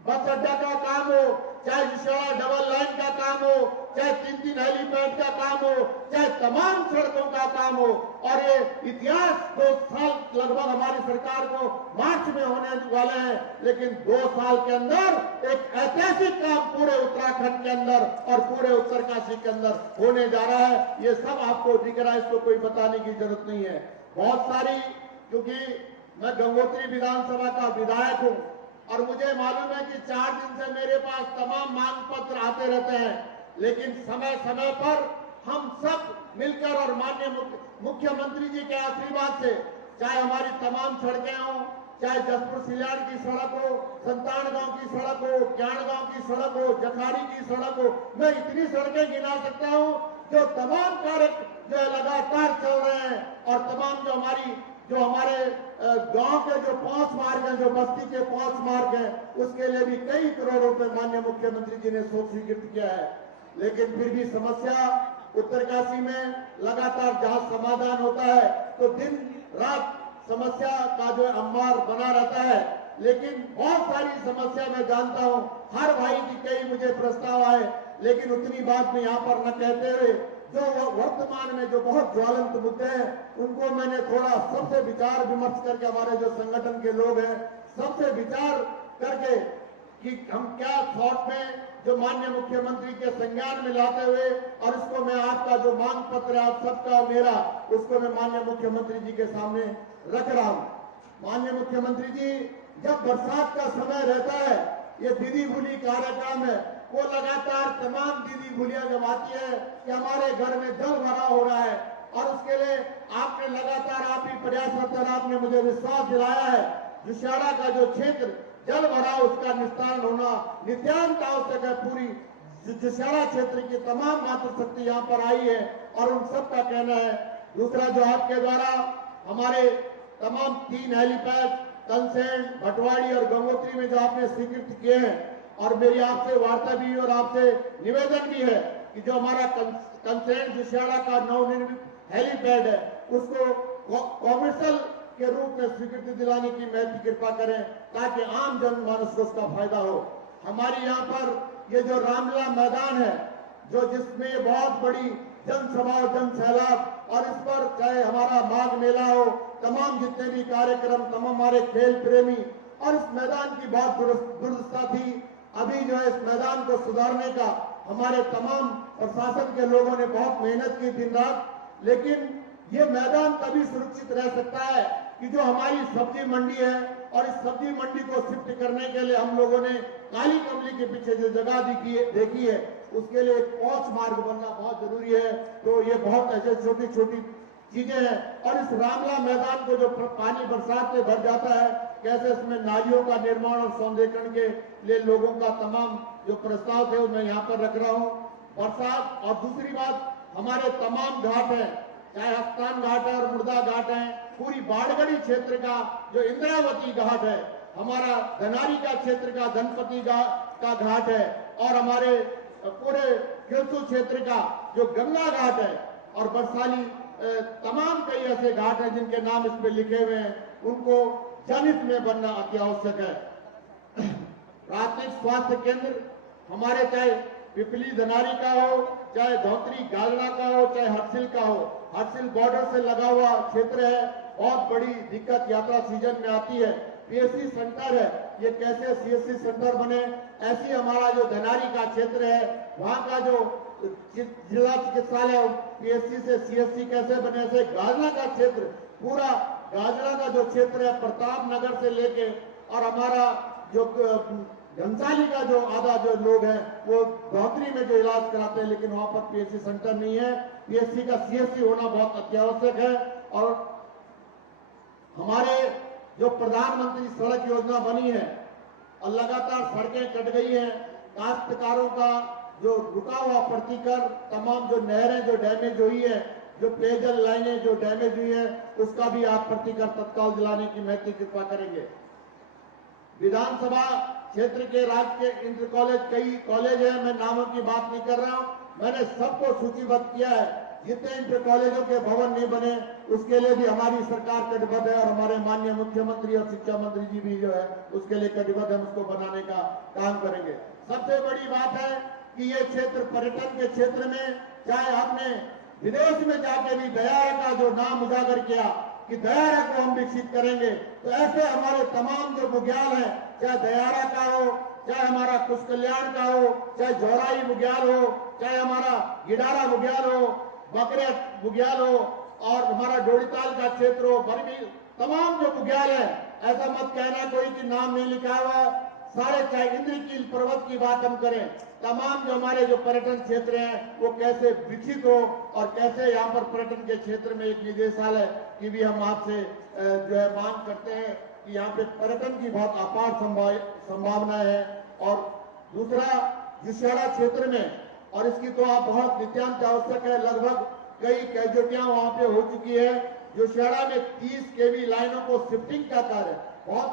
बस अड्डा का काम हो, चाहे विशाल डबल लाइन का काम हो, चाहे 3-3 हेलीपैड का काम हो, चाहे तमाम सड़कों का काम हो, और ये इतिहास 2 साल लगभग हमारी सरकार को मार्च में होने वाले हैं, लेकिन 2 साल के अंदर एक ऐतिहासिक काम पूरे उत्तराखंड के अंदर और पूरे उत्तरकाशी के अंदर होने जा रहा है। ये सब आपको दिख रहा है, इसको कोई बताने की जरूरत नहीं है। बहुत सारी, क्योंकि मैं गंगोत्री विधानसभा का विधायक हूं और मुझे मालूम है कि 4 दिन से मेरे पास तमाम मांग पत्र आते रहते हैं, लेकिन समय समय पर हम सब मिलकर और माननीय मुख्यमंत्री जी के आशीर्वाद से, चाहे हमारी तमाम सड़कें हों, चाहे जसपुर सिल्याड़ की सड़क हो, संतान गांव की सड़क हो, क्याण गांव की सड़क हो, जखारी की सड़क हो, मैं इतनी सड़कें गिना सकता हूं जो तमाम कार्य जो है लगातार चल रहे हैं। और तमाम जो हमारे गांव के जो 5 मार्ग हैं, जो बस्ती के 5 मार्ग हैं, उसके लिए भी कई करोड़ रुपए माननीय मुख्यमंत्री जी ने स्वीकृत किया है। लेकिन फिर भी समस्या उत्तरकाशी में लगातार जहां समाधान होता है तो दिन रात समस्या का जो अंबार बना रहता है। लेकिन बहुत सारी समस्या मैं जानता हूं, हर भाई की कई मुझे प्रस्ताव आए, लेकिन उतनी बात में यहाँ पर न कहते हुए जो वर्तमान में जो बहुत ज्वलंत मुद्दे हैं उनको मैंने थोड़ा सबसे विचार विमर्श करके, हमारे जो संगठन के लोग हैं सबसे विचार करके कि हम क्या शॉर्ट में जो माननीय मुख्यमंत्री के संज्ञान में लाते हुए, और इसको मैं आपका जो मांग पत्र है आप सबका मेरा, उसको मैं माननीय मुख्यमंत्री जी के सामने रख रहा हूं। माननीय मुख्यमंत्री जी, जब बरसात का समय रहता है, ये दीदी भूली कार्यक्रम है, वो लगातार तमाम दीदी भूलियां जब आती है कि हमारे घर में जल भरा हो रहा है, और उसके लिए आपने लगातार आप ही प्रयासरत, आपने मुझे विश्वास दिलाया है जुशाड़ा का जो क्षेत्र जल भरा उसका निस्तारण होना नित्यांत आवश्यक है। पूरी जुशाड़ा क्षेत्र की तमाम मातृशक्ति यहाँ पर आई है और उन सब का कहना है। दूसरा, जो आपके द्वारा हमारे तमाम 3 हेलीपैड कंसेंट, भटवाड़ी और गंगोत्री में जो आपने स्वीकृत किए हैं, और मेरी आपसे वार्ता भी और आपसे निवेदन भी है कि जो हमारा कंसेंट जुशाड़ा का नवनिर्मित हेलीपैड है उसको कॉमर्शियल के रूप में स्वीकृति दिलाने की महती कृपा करें, ताकि आम जनमानस को उसका फायदा हो। हमारी यहाँ पर ये जो रामलीला मैदान है, जो जिसमें बहुत बड़ी जनसभा और जन सैलाब, और इस पर चाहे हमारा माघ मेला हो, तमाम जितने भी कार्यक्रम, तमाम हमारे खेल प्रेमी, और इस मैदान की बहुत दुरुस्ता थी। अभी जो है इस मैदान को सुधारने का हमारे तमाम प्रशासन के लोगों ने बहुत मेहनत की दिन रात, लेकिन ये मैदान तभी सुरक्षित रह सकता है कि जो हमारी सब्जी मंडी है, और इस सब्जी मंडी को शिफ्ट करने के लिए हम लोगों ने काली कमली के पीछे जो जगह देखी है उसके लिए एक 5 मार्ग बनना बहुत जरूरी है। तो ये बहुत ऐसे छोटी छोटी चीजें हैं। और इस रामला मैदान को जो पानी बरसात में भर जाता है, कैसे इसमें नालियों का निर्माण और सौंदर्यीकरण के लिए लोगों का तमाम जो प्रस्ताव थे वो मैं यहाँ पर रख रहा हूँ। बरसात, और दूसरी बात, हमारे तमाम घाट हैं, चाहे हस्तान घाट है और मुर्दा घाट है, पूरी बाड़गढ़ी क्षेत्र का जो इंद्रावती घाट है, हमारा धनारी का क्षेत्र का धनपति का घाट है, और हमारे पूरे किरसू क्षेत्र का जो गंगा घाट है, और बरसाली तमाम कई ऐसे घाट हैं जिनके नाम इस पे लिखे हुए हैं, उनको जनहित में बनना अति आवश्यक है। प्राथमिक स्वास्थ्य केंद्र हमारे चाहे पिपली धनारी का हो, चाहे धौतरी गालड़ा का हो, चाहे हरसिल का हो, हरसिल बॉर्डर से लगा हुआ क्षेत्र है, बहुत बड़ी दिक्कत यात्रा सीजन में आती है। पीएससी सेंटर है, ये कैसे सीएससी सेंटर बने, ऐसी हमारा जो धनारी का क्षेत्र है वहां का जो जिला चिकित्सालय पीएससी से सीएससी कैसे बने, ऐसे गाजरा का क्षेत्र, पूरा गाजरा का जो क्षेत्र है प्रताप नगर से लेके, और हमारा जो घनसाली का जो आधा जो लोग हैं वो धौतरी में जो इलाज कराते हैं, लेकिन वहां पर पीएससी सेंटर नहीं है। पीएससी का सीएससी होना बहुत अत्यावश्यक है। और हमारे जो प्रधानमंत्री सड़क योजना बनी है और लगातार सड़कें कट गई हैं, काश्तकारों का जो रुका हुआ प्रतिकर, तमाम जो नहरें जो डैमेज हुई है, जो पेयजल लाइनें जो डैमेज हुई है, उसका भी आप प्रतिकर तत्काल दिलाने की महती कृपा करेंगे। विधानसभा क्षेत्र के राज्य के इंटर कॉलेज कई कॉलेज है, मैं नामों की बात नहीं कर रहा हूं, मैंने सबको सूचीबद्ध किया है। जितने इंटर कॉलेजों के भवन नहीं बने उसके लिए भी हमारी सरकार कटिबद्ध है, और हमारे माननीय मुख्यमंत्री और शिक्षा मंत्री जी भी जो है उसके लिए कटिबद्ध है, उसको बनाने का काम करेंगे। सबसे बड़ी बात है कि ये क्षेत्र पर्यटन के क्षेत्र में, चाहे आपने विदेश में जाके भी दयारा का जो नाम उजागर किया कि दयारा को हम विकसित करेंगे, तो ऐसे हमारे तमाम जो बुग्याल है, चाहे दयारा का हो, चाहे हमारा कुछ कल्याण का हो, चाहे जौराई बुग्याल हो, चाहे हमारा गिडारा बुग्याल हो, बकरे बुग्याल हो, और हमारा डोड़ीताल का क्षेत्र हो, बरमी, तमाम जो बुग्याल है ऐसा मत कहना कोई कि नाम नहीं लिखा हुआ। सारे चाहे इंद्रकील पर्वत की बात हम करें, तमाम जो हमारे जो पर्यटन क्षेत्र हैं वो कैसे विकसित हो और कैसे यहाँ पर पर्यटन के क्षेत्र में एक निदेशालय की भी हम आपसे जो है मांग करते हैं कि यहाँ पे पर्यटन की बहुत अपार संभावना है। और दूसरा जुशेड़ा क्षेत्र में, और इसकी तो आप बहुत नित्यांत आवश्यक है, लगभग कई कैजुअलिटियां वहां पे हो चुकी है। जुशेड़ा में 30 केवी लाइनों को शिफ्टिंग का कार्य, बहुत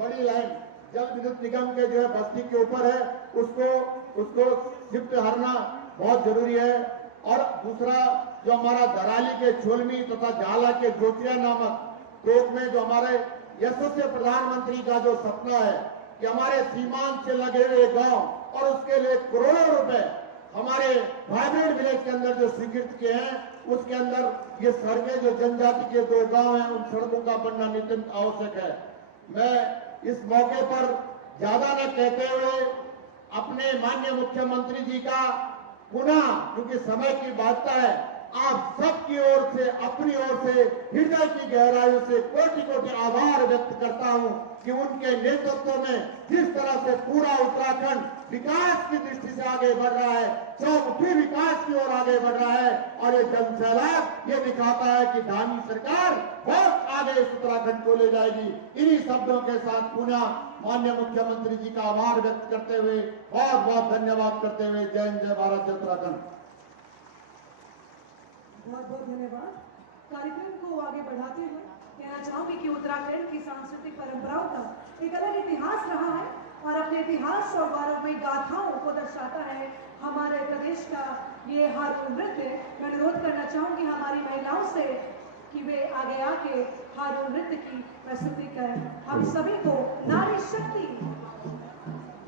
बड़ी लाइन जल विद्युत निगम के जो है बस्ती के ऊपर है, उसको शिफ्ट करना बहुत जरूरी है। और दूसरा जो हमारा दराली के छोलमी तथा झाला के जोतिया नामक टोक में जो हमारे यशस्वी प्रधानमंत्री का जो सपना है कि हमारे सीमांत से लगे हुए गांव और उसके लिए करोड़ों रुपए हमारे वाइब्रेंट विलेज के अंदर जो स्वीकृत किए हैं, उसके अंदर ये सड़कें जो जनजाति के 2 गांव हैं उन सड़कों का बनना नितांत आवश्यक है। मैं इस मौके पर ज्यादा न कहते हुए अपने माननीय मुख्यमंत्री जी का पुनः, क्योंकि समय की बात है, आप सबकी ओर से, अपनी ओर से, हृदय की गहराइयों से कोटि कोटि आभार व्यक्त करता हूं कि उनके नेतृत्व में जिस तरह से पूरा उत्तराखंड विकास की दृष्टि से आगे बढ़ रहा है, चौमुखी विकास की ओर आगे बढ़ रहा है। और ये जन सैलाब ये दिखाता है कि धामी सरकार बहुत आगे इस उत्तराखंड को ले जाएगी। इन्हीं शब्दों के साथ पुनः माननीय मुख्यमंत्री जी का आभार व्यक्त करते हुए बहुत बहुत धन्यवाद करते हुए जय हिंद, जय भारत, जय उत्तराखंड। बहुत बहुत धन्यवाद। कार्यक्रम को आगे बढ़ाते हुए कहना चाहूंगी कि उत्तराखंड की सांस्कृतिक परंपराओं का एक अलग इतिहास रहा है और अपने इतिहास और गौरवमयी गाथाओं को दर्शाता है हमारे प्रदेश का ये हारून नृत्य। मैं अनुरोध करना चाहूंगी हमारी महिलाओं से कि वे आगे आके हारून नृत्य की प्रस्तुति करें। हम सभी को नारी शक्ति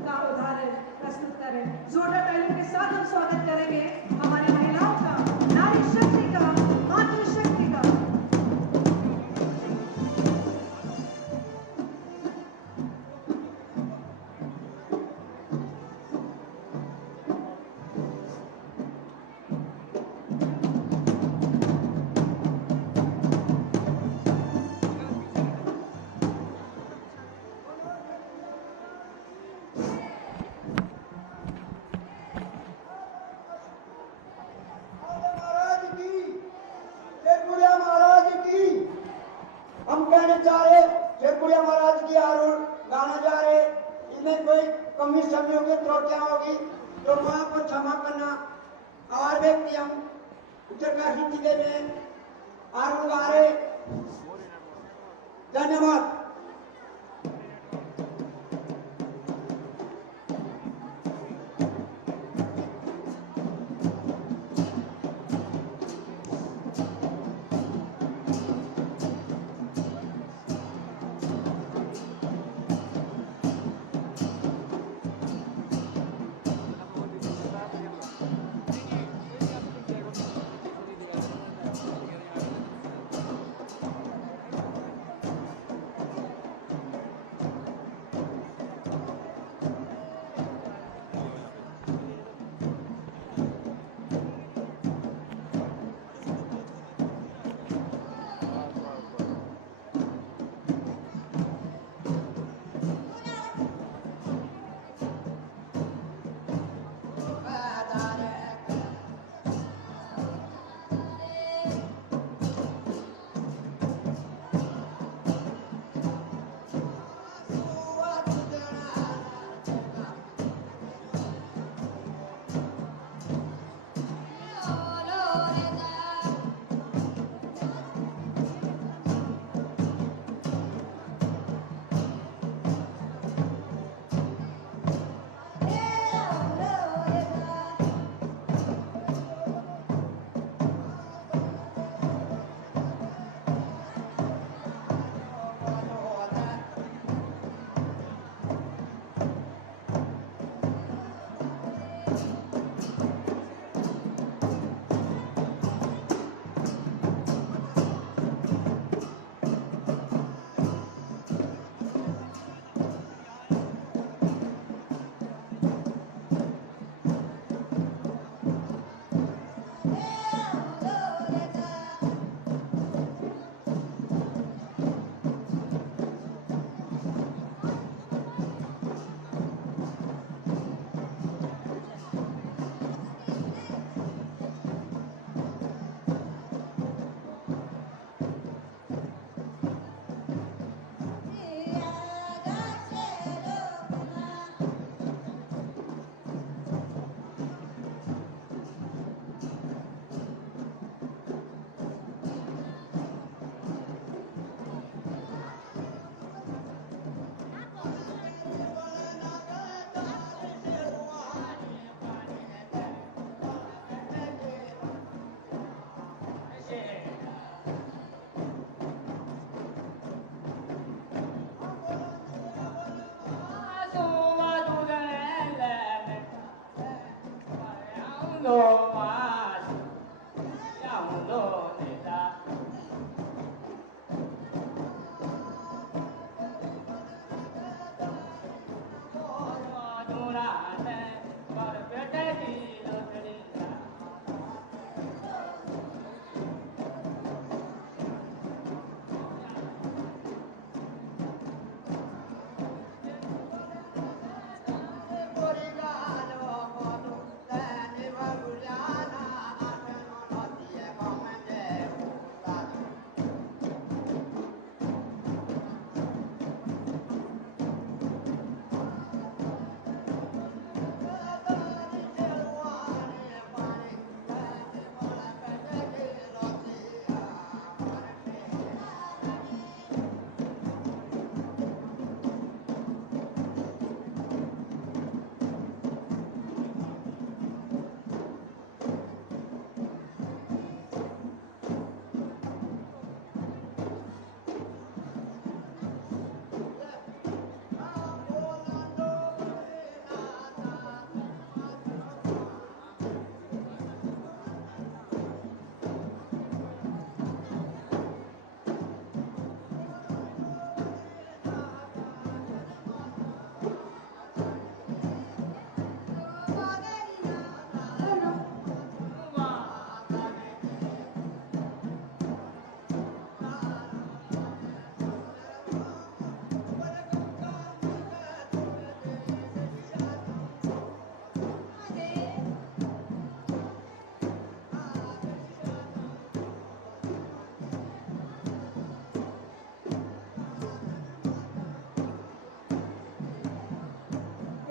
का उदाहरण प्रस्तुत करें। जोरदार तालियों के साथ हम स्वागत करेंगे हमारी महिलाओं का, नारी शक्ति का, मातृशक्ति का। हम कहने जा रहे शेरपुरिया महाराज की आरूढ़ गाना जा रहे, इसमें कोई कमी समी होगी, त्रुटियां होगी तो वहां पर क्षमा करना। और व्यक्ति हम उत्तरकाशी जिले में आरूढ़ गा रहे। धन्यवाद।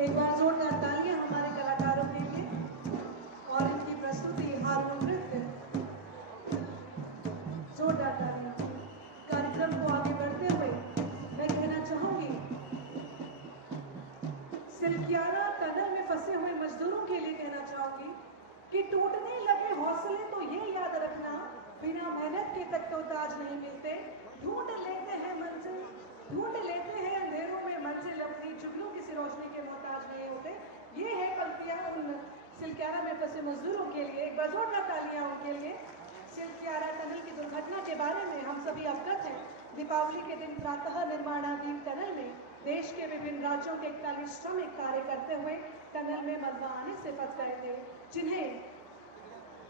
एक बार जोरदार तालियां हमारे कलाकारों के लिए और इनकी प्रस्तुति हारमोन नृत्य। जोरदार तालियां। कार्यक्रम को आगे बढ़ते हुए मैं कहना चाहूंगी, सिलक्यारा टनल में फंसे हुए मजदूरों के लिए कहना चाहूंगी कि टूटने लगे हौसले तो ये याद रखना, बिना मेहनत के तक तो ताज नहीं मिलते। ढूंढ लेते हैं मंजिल, ढूंढ लेते हैं अंधेरों में मंजिल, अपनी जुगनू की रोशनी के मोहताज नहीं होते। ये है पंक्तियां उन सिलक्यारा में फंसे मजदूरों के लिए। एक बार जोरदार तालियां उनके लिए। सिलक्यारा टनल की दुर्घटना के बारे में हम सभी अवगत हैं। दीपावली के दिन प्रातः निर्माणाधीन टनल में देश के विभिन्न राज्यों के 41 श्रमिक कार्य करते हुए टनल में मलबा आने से फंस गए थे, जिन्हें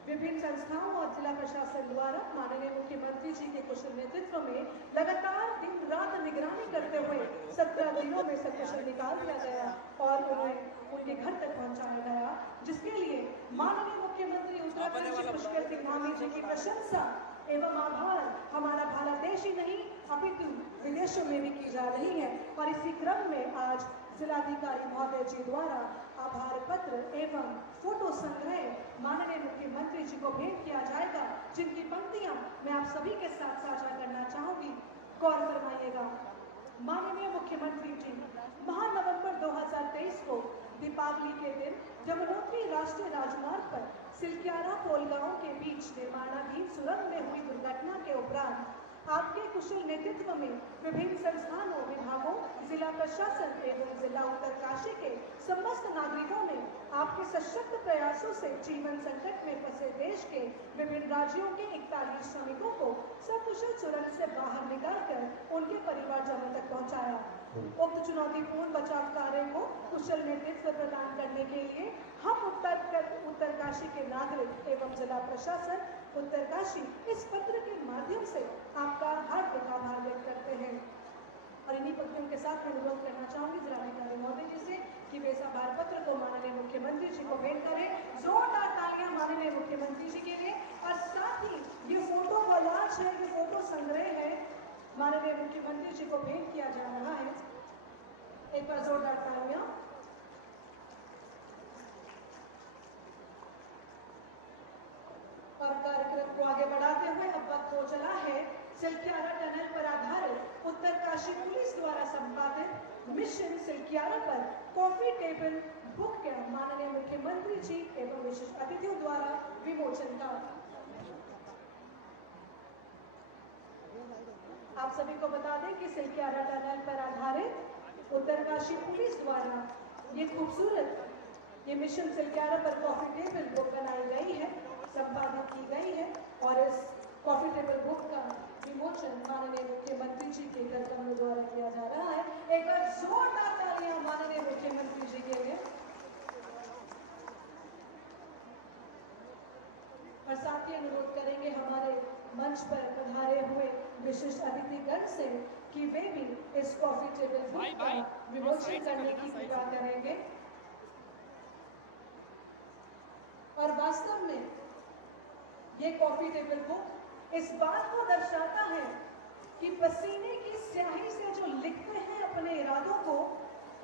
विभिन्न संस्थाओं और जिला प्रशासन द्वारा माननीय मुख्यमंत्री जी के कुशल नेतृत्व में लगातार दिन रात निगरानी करते हुए 17 दिनों में सकुशल निकाल दिया गया और उन्हें उनके घर तक पहुंचाया गया, जिसके लिए माननीय मुख्यमंत्री उत्तराखंड श्री पुष्कर सिंह धामी जी की प्रशंसा एवं आभार हमारा भारत देश ही नहीं अपितु विदेशों में भी की जा रही है। और इसी क्रम में आज जिलाधिकारी महोदय जी द्वारा आभार पत्र एवं फोटो संग्रह माननीय मुख्यमंत्री जी को भेंट किया जाएगा, जिनकी पंक्तियां मैं आप सभी के साथ साझा करना चाहूंगी। गौर फरमाइएगा। माननीय मुख्यमंत्री जी, महानवंबर 2023 को दीपावली के दिन यमुनोत्री राष्ट्रीय राजमार्ग पर सिलक्यारा पोलगांव के बीच निर्माणाधीन सुरंग में हुई दुर्घटना के उपरांत आपके कुशल नेतृत्व में विभिन्न संस्थानों, विभागों, जिला प्रशासन एवं जिला उत्तरकाशी के समस्त नागरिकों ने आपके सशक्त प्रयासों से जीवन संकट में फंसे देश के विभिन्न राज्यों के 41 श्रमिकों को सकुशल सुरंग से बाहर निकालकर उनके परिवारजनों तक पहुंचाया। उक्त चुनौतीपूर्ण बचाव कार्य को कुशल नेतृत्व प्रदान करने के लिए हम उत्तरकाशी के नागरिक एवं जिला प्रशासन उत्तरकाशी इस पत्र के माध्यम से आपका हार्दिक आभार व्यक्त करते हैं। और इन्हीं पंक्तियों के साथ मैं अनुरोध करना चाहूंगी जिलाधिकारी महोदय जी से कि वे इस आभार पत्र को माननीय मुख्यमंत्री जी को भेंट करें। जोरदार तालियां माननीय मुख्यमंत्री जी के लिए। और साथ ही ये फोटो कोलाज है, ये फोटो संग्रह है, माननीय मुख्यमंत्री जी को भेंट किया जा रहा है। एक बार जोरदार तालियां। और कार्यक्रम को आगे बढ़ाते हुए अब वक्त हो चला है सिलक्यारा टनल पर आधारित उत्तरकाशी पुलिस द्वारा संपादित मिशन सिलक्यारा पर कॉफी टेबल बुक का माननीय मुख्यमंत्री जी एवं विशिष्ट अतिथियों द्वारा विमोचन का। आप सभी को बता दें कि सिलक्यारा टनल पर आधारित उत्तरकाशी पुलिस द्वारा ये खूबसूरत ये मिशन सिलक्यारा पर कॉफी टेबल बुक बनाई गई है, संपादित की गई है और इस कॉफी टेबल बुक का विमोचन माननीय मुख्यमंत्री जी के कर्तव्यों द्वारा किया जा रहा है। एक बार जोरदार तालियां माननीय मुख्यमंत्री जी के लिए। और साथ ही अनुरोध करेंगे हमारे मंच पर पधारे हुए विशिष्ट अतिथिगण से कि वे भी इस कॉफी टेबल बुक का विमोचन करने की कृपा करेंगे। और वास्तव में ये कॉफी टेबल बुक इस बात को दर्शाता है कि पसीने की स्याही से जो लिखते हैं अपने इरादों को,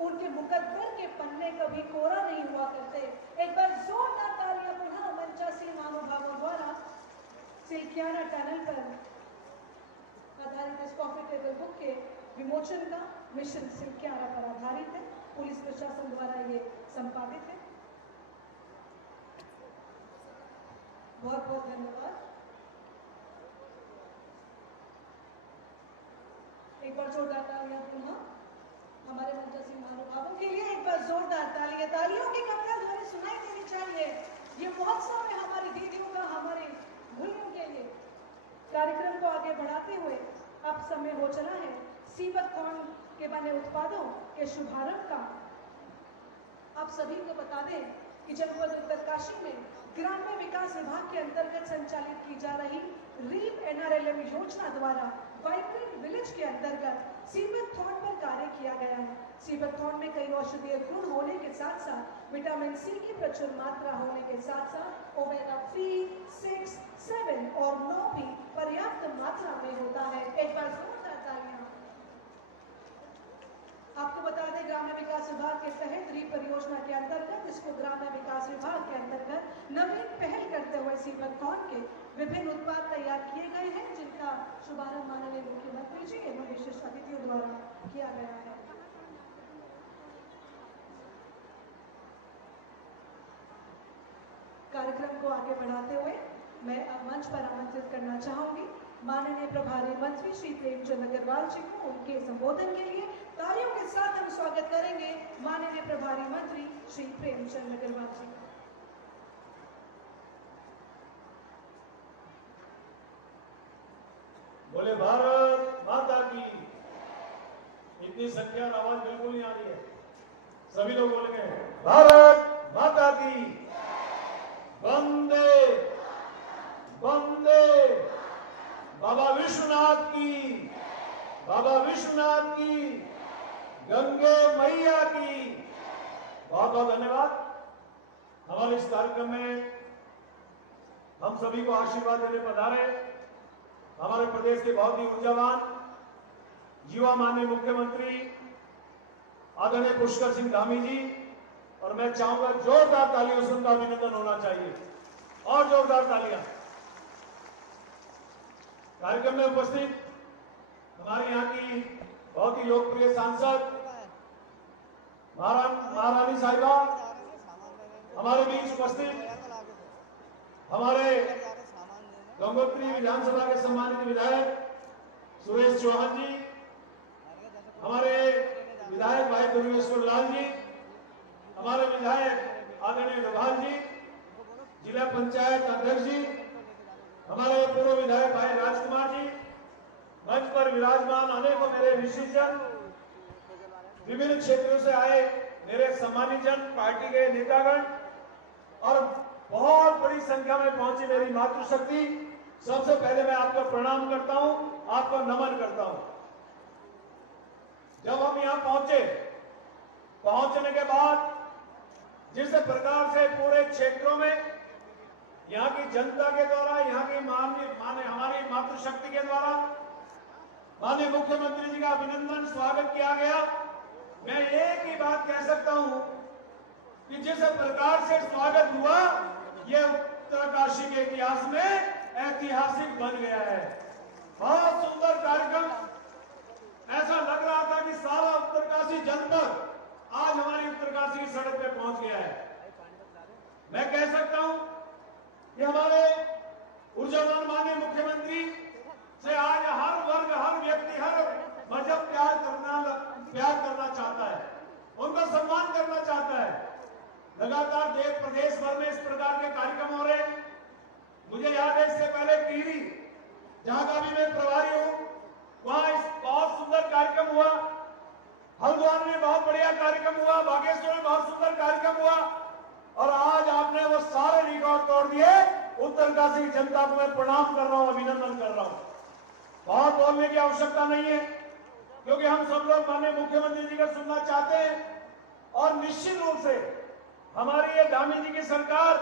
उनके मुकद्दर के पन्ने कभी कोरा नहीं हुआ करते। एक बार जोरदार तालियां पुनः मंचासीन महानुभावों द्वारा सिलक्यारा टनल पर आधारित इस कॉफी टेबल बुक के विमोचन का। मिशन सिलक्यारा पर आधारित है, पुलिस प्रशासन द्वारा ये संपादित है। बहुत बहुत धन्यवाद। एक बार जोरदार तालियां पुनः हमारे मंचासीन महानुभावों के लिए। एक बार जोरदार तालियां, तालियों की कमर ध्वनि सुनाई देनी चाहिए। ये महोत्सव है हमारी दीदियों का, हमारे भूलियों के लिए। कार्यक्रम को आगे बढ़ाते हुए अब समय हो चला है सीबक कॉर्न के बने उत्पादों के शुभारंभ का। आप सभी को बता दें कि जनपद उत्तरकाशी में ग्राम्य विकास विभाग के अंतर्गत संचालित की जा रही रीप NRLM योजना द्वारा वाइब्रेंट विलेज के अंतर्गत सीबक थॉर्न पर कार्य किया गया है। सीबक थॉर्न में कई औषधीय गुण होने के साथ साथ विटामिन C की प्रचुर मात्रा होने के साथ साथ ओमेगा 3, 6, 7 और 9 भी पर्याप्त मात्रा में होता है। एक बार जोरदार तालियां। आपको बता दें ग्राम्य विकास विभाग के तहत रीप परियोजना के अंतर्गत इसको ग्राम्य विकास विभाग के अंतर्गत नवीन पहल करते हुए सीबरकॉन के विभिन्न उत्पाद तैयार किए गए हैं, जिनका शुभारंभ माननीय मुख्यमंत्री जी एवं विशिष्ट अतिथियों द्वारा किया गया है। कार्यक्रम को आगे बढ़ाते हुए मैं अब मंच पर आमंत्रित करना चाहूंगी माननीय प्रभारी मंत्री श्री प्रेमचंद अग्रवाल जी को। उनके संबोधन के लिए तालियों के साथ हम स्वागत करेंगे माननीय प्रभारी मंत्री श्री प्रेमचंद अग्रवाल जी का। बोले भारत माता की। इतनी संख्या और आवाज बिल्कुल नहीं आ रही है, सभी लोग बोलेंगे भारत माता की। वंदे वंदे बाबा विश्वनाथ की, बाबा विश्वनाथ की, गंगे मैया की। बहुत बहुत धन्यवाद। हमारे इस कार्यक्रम में हम सभी को आशीर्वाद देने पधारे हमारे प्रदेश के बहुत ही ऊर्जावान युवा माननीय मुख्यमंत्री आदरणीय पुष्कर सिंह धामी जी। और मैं चाहूंगा जोरदार तालियों से उनका अभिनंदन होना चाहिए, और जोरदार तालियां। कार्यक्रम में उपस्थित हमारे यहाँ की बहुत ही लोकप्रिय सांसद महारानी साहिबा, हमारे बीच उपस्थित हमारे गंगोत्री विधानसभा के सम्मानित विधायक सुरेश चौहान जी, हमारे विधायक भाई दुर्गेश्वर लाल जी, हमारे विधायक आदरणीय डोभाल जी, जिला पंचायत अध्यक्ष जी, हमारे पूर्व विधायक भाई राजकुमार जी, मंच पर विराजमान अनेकों मेरे विशिष्टजन, विभिन्न क्षेत्रों से आए मेरे सम्मानित जन, पार्टी के नेतागण और बहुत बड़ी संख्या में पहुंची मेरी मातृशक्ति, सबसे पहले मैं आपको प्रणाम करता हूं, आपको नमन करता हूं। जब हम यहां पहुंचने के बाद जिस प्रकार से पूरे क्षेत्रों में यहाँ की जनता के द्वारा, यहाँ की हमारी मातृशक्ति के द्वारा माननीय मुख्यमंत्री जी का अभिनंदन स्वागत किया गया, मैं एक ही बात कह सकता हूं कि जिस प्रकार से स्वागत हुआ, ये उत्तरकाशी के इतिहास में ऐतिहासिक बन गया है। बहुत सुंदर कार्यक्रम, ऐसा लग रहा था कि सारा उत्तरकाशी जनपद आज हमारी उत्तरकाशी की सड़क पे पहुंच गया है। मैं कह सकता हूं कि हमारे ऊर्जावान माननीय मुख्यमंत्री से आज हर वर्ग, हर व्यक्ति, हर मजहब प्यार करना चाहता है, उनका सम्मान करना चाहता है। लगातार देश प्रदेश भर में इस प्रकार के कार्यक्रम हो रहे हैं। मुझे याद है इससे पहले टिहरी, जहां का भी मैं प्रभारी हूं, वहां इस बहुत सुंदर कार्यक्रम हुआ। हल्द्वानी में बहुत बढ़िया कार्यक्रम हुआ, बागेश्वर में बहुत सुंदर कार्यक्रम हुआ, और आज आपने वो सारे रिकॉर्ड तोड़ दिए। उत्तरकाशी की जनता को मैं प्रणाम कर रहा हूं, अभिनंदन कर रहा हूं। बहुत बोलने की आवश्यकता नहीं है, क्योंकि हम सब लोग माननीय मुख्यमंत्री जी का सुनना चाहते हैं। और निश्चित रूप से हमारी ये धामी जी की सरकार,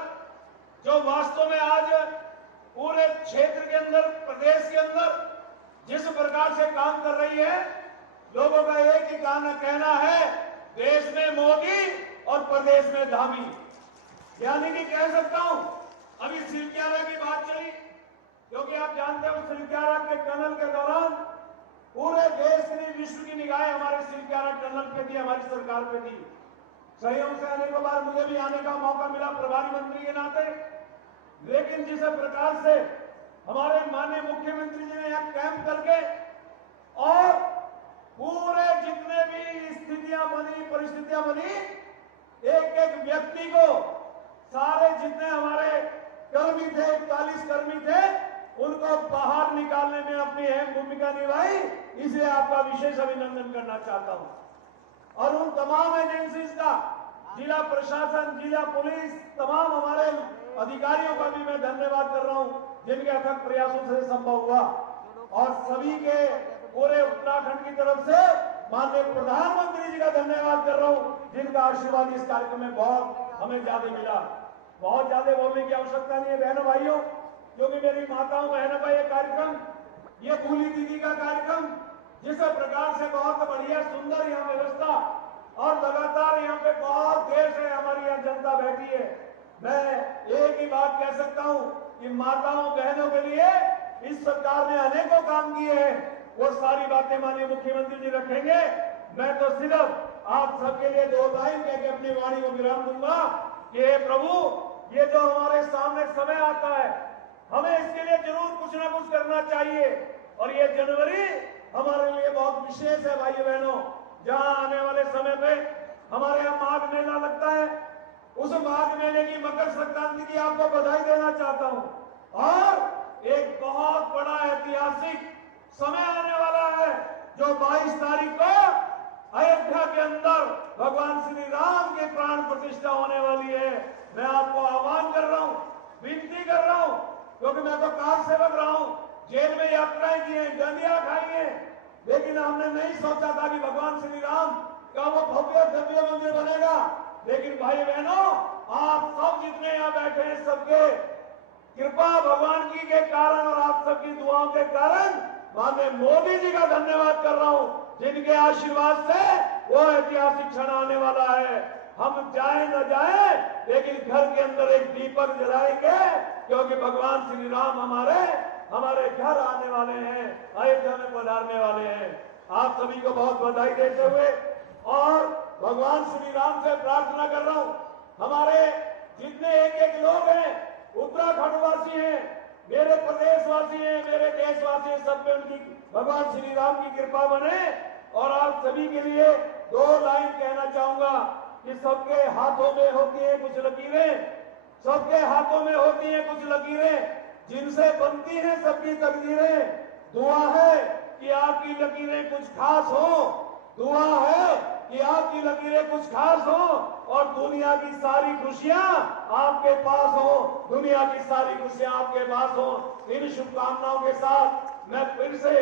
जो वास्तव में आज पूरे क्षेत्र के अंदर, प्रदेश के अंदर जिस प्रकार से काम कर रही है, लोगों का एक ही कहना है, देश में मोदी और प्रदेश में धामी। यानी कि कह सकता हूं, अभी सिलक्यारा की बात चली, क्योंकि आप जानते हो सिलक्यारा के टनल के दौरान पूरे देश की, विश्व की निगाहें हमारे सिलक्यारा टनल पे थी, हमारी सरकार पे थी। सहयोग से अनेकों बार मुझे भी आने का मौका मिला प्रभारी मंत्री के नाते, लेकिन जिस प्रकार से हमारे माननीय मुख्यमंत्री जी ने यहाँ कैंप करके और पूरे जितने भी स्थितियां बनी, परिस्थितियां बनी, एक एक व्यक्ति को, सारे जितने हमारे कर्मी थे, 41 कर्मी थे, उनको बाहर निकालने में अपनी अहम भूमिका निभाई। इसलिए आपका विशेष अभिनंदन करना चाहता हूं। और उन तमाम एजेंसीज का, जिला प्रशासन, जिला पुलिस, तमाम हमारे अधिकारियों का भी मैं धन्यवाद कर रहा हूं, जिनके अथक प्रयासों से संभव हुआ। और सभी के पूरे उत्तराखंड की तरफ से माननीय प्रधानमंत्री जी का धन्यवाद कर रहा हूं, जिनका आशीर्वाद इस कार्यक्रम में बहुत हमें ज्यादा मिला। बहुत ज्यादा बोलने की आवश्यकता नहीं है बहनों भाइयों, क्योंकि मेरी माताओं बहनों का ये कार्यक्रम, ये भूली दीदी का कार्यक्रम, जिस प्रकार से बहुत बढ़िया सुंदर यहाँ व्यवस्था, और लगातार यहाँ पे बहुत दी है। मैं एक ही बात कह सकता हूं कि माताओं बहनों के लिए इस सरकार ने अनेकों काम किए हैं। वो सारी बातें माननीय मुख्यमंत्री जी रखेंगे। मैं तो सिर्फ आप सबके लिए 2 लाइन कह के अपनी वाणी को विराम दूंगा कि हे प्रभु, ये जो हमारे सामने समय आता है, हमें इसके लिए जरूर कुछ ना कुछ करना चाहिए। और ये जनवरी हमारे लिए बहुत विशेष है भाइयों बहनों। जहां आने वाले समय पे हमारे यहाँ माघ मेला लगता है, उस माघ मेले की मकर संक्रांति की आपको बधाई देना चाहता हूं। और एक बहुत बड़ा ऐतिहासिक समय आने वाला है जो 22 तारीख को अयोध्या के अंदर भगवान श्री राम के प्राण प्रतिष्ठा होने वाली है। मैं आपको आह्वान कर रहा हूं, विनती कर रहा हूं, क्योंकि मैं तो कार सेवक रहा हूं, जेल में यात्राएं की हैं, डंडियां खाई हैं, लेकिन हमने नहीं सोचा था कि भगवान श्री राम का वो भव्य दिव्य मंदिर बनेगा। लेकिन भाई बहनों, आप सब जितने यहाँ बैठे हैं, सबके कृपा भगवान की के कारण और आप सबकी दुआओं के कारण माननीय मोदी जी का धन्यवाद कर रहा हूं, जिनके आशीर्वाद से वो ऐतिहासिक क्षण आने वाला है। हम जाए न जाए, लेकिन घर के अंदर एक दीपक जलाएंगे, क्योंकि भगवान श्री राम हमारे घर आने वाले हैं, अयोध्या में पधारने वाले हैं। आप सभी को बहुत बधाई देते हुए और भगवान श्री राम से प्रार्थना कर रहा हूं, हमारे जितने एक लोग हैं, उत्तराखंड वासी हैं, मेरे प्रदेशवासी हैं, मेरे देशवासी हैं, सब पे उनकी भगवान श्री राम की कृपा बने। और आप सभी के लिए 2 लाइन कहना चाहूंगा कि सबके हाथों में होती है कुछ लकीरें, सबके हाथों में होती है कुछ लकीरें, जिनसे बनती हैं सबकी तकदीरें। दुआ है कि आपकी लकीरें कुछ खास हो, दुआ है कि आपकी लकीरें कुछ खास हो और दुनिया की सारी खुशियां आपके पास हो, दुनिया की सारी खुशियां आपके पास हो। इन शुभकामनाओं के साथ मैं फिर से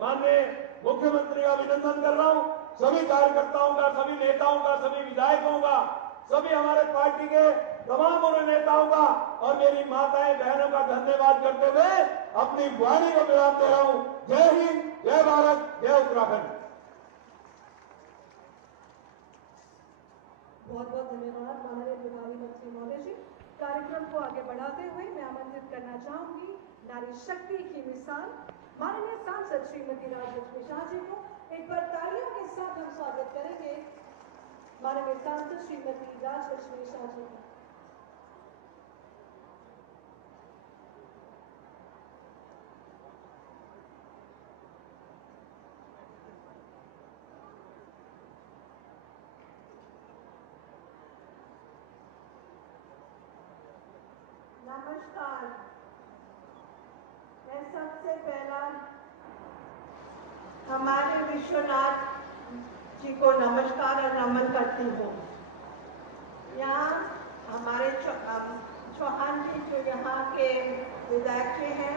माननीय मुख्यमंत्री का अभिनंदन कर रहा हूं, सभी कार्यकर्ताओं का, सभी नेताओं का, सभी विधायकों का, सभी हमारे पार्टी के तमाम नेताओं का और मेरी माताएं बहनों का धन्यवाद करते हुए अपनी वाणी को विराम दे रहा हूं। जय हिंद, जय भारत, जय उत्तराखंड। बहुत बहुत धन्यवाद माननीय प्रभारी मंत्री महोदय जी। कार्यक्रम को आगे बढ़ाते हुए मैं आमंत्रित करना चाहूंगी नारी शक्ति की मिसाल माननीय सांसद श्रीमती राजलक्ष्मी शाह जी को। एक बार तालियों के साथ हम स्वागत करेंगे माननीय सांसद श्रीमती राजलक्ष्मी शाह जी का। नमस्कार। मैं सबसे पहला हमारे विश्वनाथ जी को नमस्कार और नमन करती हूँ। यहाँ हमारे चौहान जी जो यहाँ के विधायक जी हैं,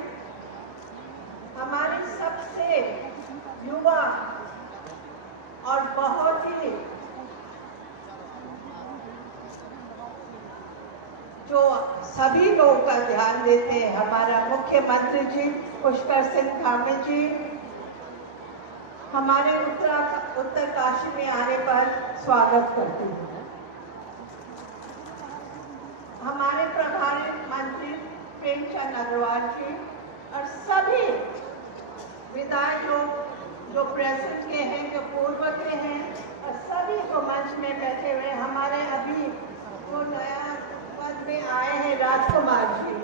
हमारे सबसे युवा और बहुत ही जो सभी लोगों का ध्यान देते हैं, हमारा मुख्यमंत्री जी पुष्कर सिंह धामी जी, हमारे उत्तरकाशी में आने पर स्वागत करती हूँ। हमारे प्रभारी मंत्री प्रेमचंद अग्रवाल जी और सभी विधायक लोग जो प्रेजेंट के हैं, जो पूर्व के हैं, और सभी को मंच में बैठे हुए हमारे अभी जो नया में आए हैं राजकुमार जी,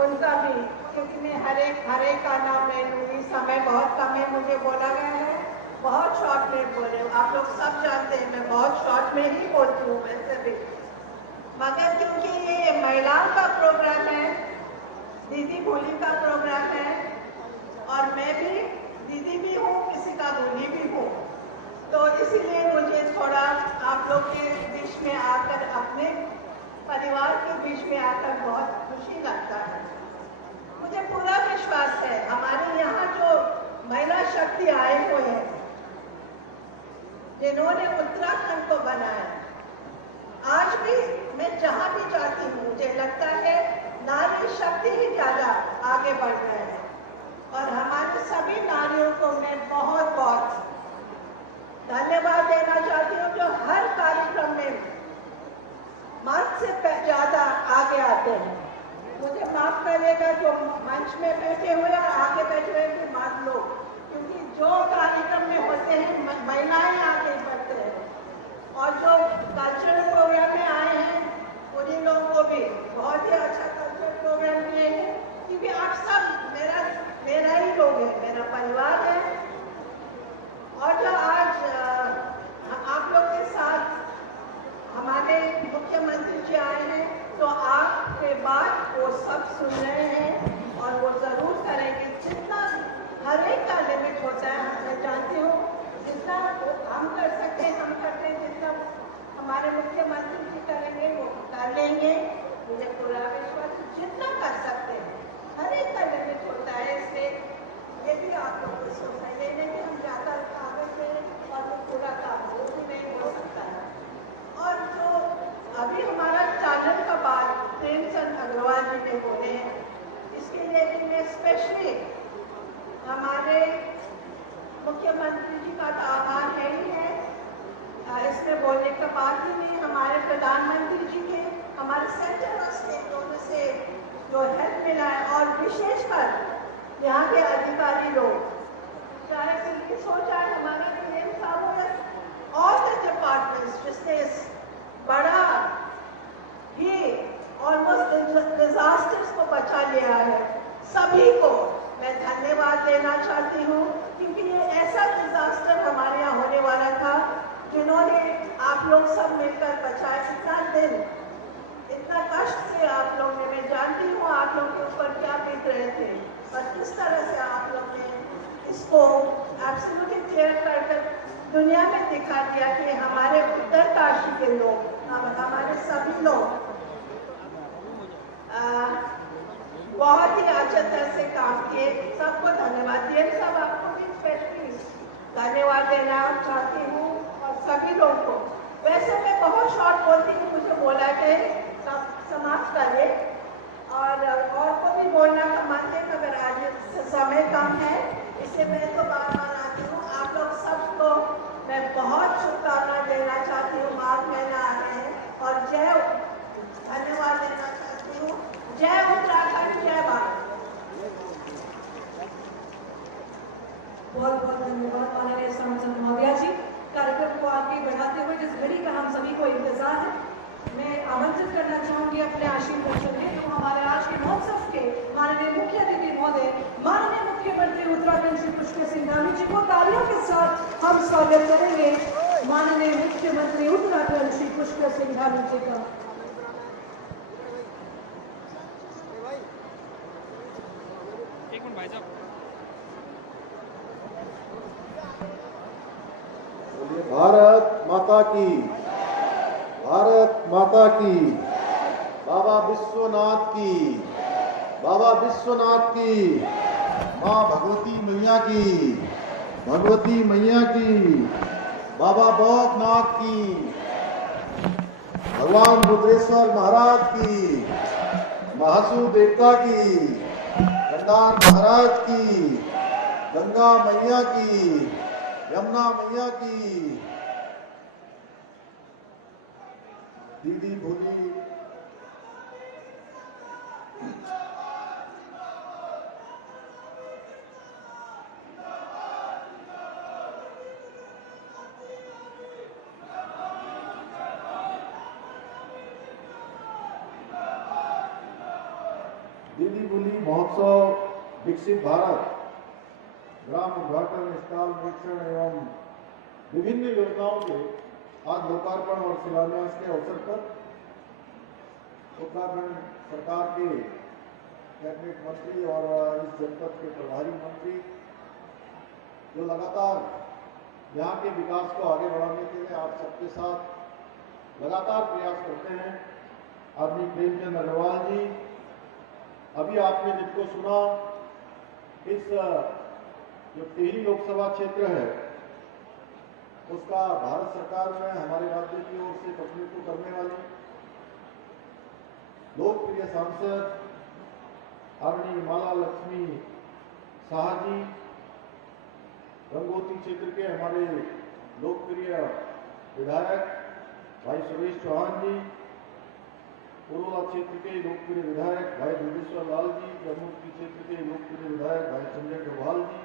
उनका भी, क्योंकि मैं हर एक का नाम ले लूँगी, समय बहुत कम है, मुझे बोला गया है बहुत शॉर्ट में बोले। आप लोग सब जानते हैं मैं बहुत शॉर्ट में ही बोलती हूँ वैसे भी, मगर क्योंकि ये महिलाओं का प्रोग्राम है, दीदी बोली का प्रोग्राम है और मैं भी दीदी भी हूँ, किसी का बोली भी हूँ, तो इसीलिए मुझे थोड़ा आप लोग के बीच में आकर, अपने परिवार के बीच में आकर बहुत खुशी लगता है। मुझे पूरा विश्वास है हमारे यहाँ जो महिला शक्ति आए हुए हैं, जिन्होंने उत्तराखंड को बनाया, आज भी मैं जहाँ भी जाती हूँ मुझे लगता है नारी शक्ति ही ज्यादा आगे बढ़ रहे हैं। और हमारी सभी नारियों को मैं बहुत बहुत धन्यवाद देना चाहती हूँ, जो हर कार्यक्रम में मार्च से मंच में बैठे हुए और आगे बैठे हुए के बाद लोग, क्योंकि जो कार्यक्रम में होते हैं महिलाएं आगे बढ़ते हैं और जो कल्चरल प्रोग्राम में आए हैं उन्हीं लोगों को भी बहुत ही अच्छा कल्चरल प्रोग्राम किए हैं, क्योंकि आप सब मेरा ही लोग है, मेरा परिवार है। और जो आज आप लोग के साथ हमारे मुख्यमंत्री जी आए हैं, तो आपके बात वो सब सुन रहे हैं और वो जरूर करेंगे। जितना हर एक का लिमिट होता है, मैं जानती हूँ, जितना हम कर सकते हैं हम करते हैं, जितना हमारे मुख्यमंत्री जी करेंगे वो कर लेंगे। मुझे पूरा विश्वास, जितना कर सकते हैं, हर एक का लिमिट होता है। इसलिए ये भी आप लोग को सोचना है, ये नहीं कि हम ज़्यादा कागज में और वो पूरा काम वो भी नहीं हो सकता है। और जो अभी हमारा चालन का बात प्रेमचंद अग्रवाल जी ने बोले हैं, इसके लिए भी मैं स्पेशली हमारे मुख्यमंत्री जी का तो आभार है ही है, इसमें बोलने का बात ही नहीं। हमारे प्रधानमंत्री जी के, हमारे सेंटर और स्टेट दोनों से जो हेल्प मिला है, और विशेषकर यहाँ के अधिकारी लोग, चाहे पुलिस हो, चाहे हमारा डीएम साहब हो, ऑल द डिपार्टमेंट्स जिसने इस बड़ा ही ऑलमोस्ट डिजास्टर्स को बचा लिया है, सभी को मैं धन्यवाद देना चाहती हूँ, क्योंकि ये ऐसा डिजास्टर हमारे यहाँ होने वाला था जिन्होंने आप लोग सब मिलकर बचाया। इतना दिन, इतना कष्ट से आप लोग ने, मैं जानती हूँ आप लोग के ऊपर क्या बीत रहे थे, पर किस तरह से आप लोग ने इसको एब्सोल्युटली क्लियर कर दुनिया में दिखा दिया कि हमारे उत्तरकाशी के लोग, हमारे सभी लोग बहुत ही अच्छे तरह से काम किए। सबको धन्यवाद। डीएम साहब आपको भी स्पेशली धन्यवाद देना चाहती हूँ और सभी लोगों को। वैसे मैं बहुत शॉर्ट बोलती हूँ, मुझे बोला कि सब समाप्त करिए और को भी बोलना का मन है, मगर आज समय कम है, इसलिए मैं तो बार बार आती हूँ। आप लोग सबको मैं बहुत शुभकामनाएं देना चाहती हूँ, माघ महीना आ रहे हैं, और धन्यवाद देना चाहती हूँ। जय उत्तराखंड, जय भारत। बहुत बहुत धन्यवाद माननीय सांसद महोदया जी। कार्यक्रम को आगे बढ़ाते हुए जिस घड़ी का हम सभी को इंतजार है, मैं आमंत्रित करना चाहूंगी अपने आशीर्वचन है तो हमारे आज के महोत्सव के माननीय मुख्य अतिथि महोदय, माननीय मुख्यमंत्री उत्तराखंड श्री पुष्कर सिंह धामी जी को तालियों के साथ हम स्वागत करेंगे। माननीय मुख्यमंत्री उत्तराखंड श्री पुष्कर सिंह धामी जी का। भारत माता की, भारत माता की, बाबा विश्वनाथ की, बाबा विश्वनाथ की, माँ भगवती मैया की, भगवती मैया की, बाबा बौद्धनाथ की, भगवान रुद्रेश्वर महाराज की, महासू देवता की, गंडार महाराज की, गंगा मैया की, यमुना मैया की, दीदी भोली, दीदी बोली महोत्सव विकसित भारत ग्राम उद्घाटन, स्टॉल निरीक्षण एवं विभिन्न योजनाओं के आज लोकार्पण और शिलान्यास के अवसर पर उत्तराखंड सरकार के कैबिनेट मंत्री और इस जनपद के प्रभारी मंत्री जो लगातार यहाँ के विकास को आगे बढ़ाने के लिए आप सबके साथ लगातार प्रयास करते हैं, आदरणीय प्रेमचंद अग्रवाल जी। अभी आपने जिनको सुना, इस जो टिहरी लोकसभा क्षेत्र है उसका भारत सरकार में हमारे राज्य की ओर से प्रतिनिधित्व करने वाली लोकप्रिय सांसद आदरणीय माला लक्ष्मी शाह जी, गंगोत्री क्षेत्र के हमारे लोकप्रिय विधायक भाई सुरेश चौहान जी, पुरोला क्षेत्र के लोकप्रिय विधायक भाई दुर्गेश्वर लाल जी, जमुई क्षेत्र के लोकप्रिय विधायक भाई संजय डोभाल जी,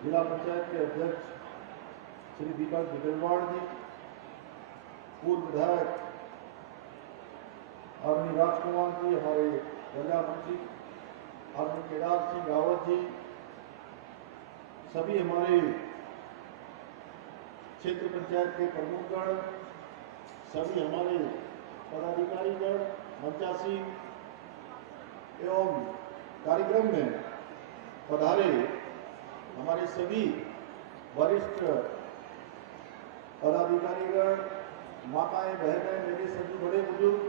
जिला पंचायत के अध्यक्ष श्री दीपक बिगलवाड़ जी, पूर्व विधायक आदरणीय राजकुमार जी, हमारे ऊर्जा मंत्री आदरणीय केदार सिंह रावत जी, सभी हमारे क्षेत्र पंचायत के प्रमुखगण, सभी हमारे पदाधिकारीगण, मंचासीन एवं कार्यक्रम में पधारे हमारे सभी वरिष्ठ पदाधिकारीगण, माताएं बहनें, मेरे सभी बड़े बुजुर्ग,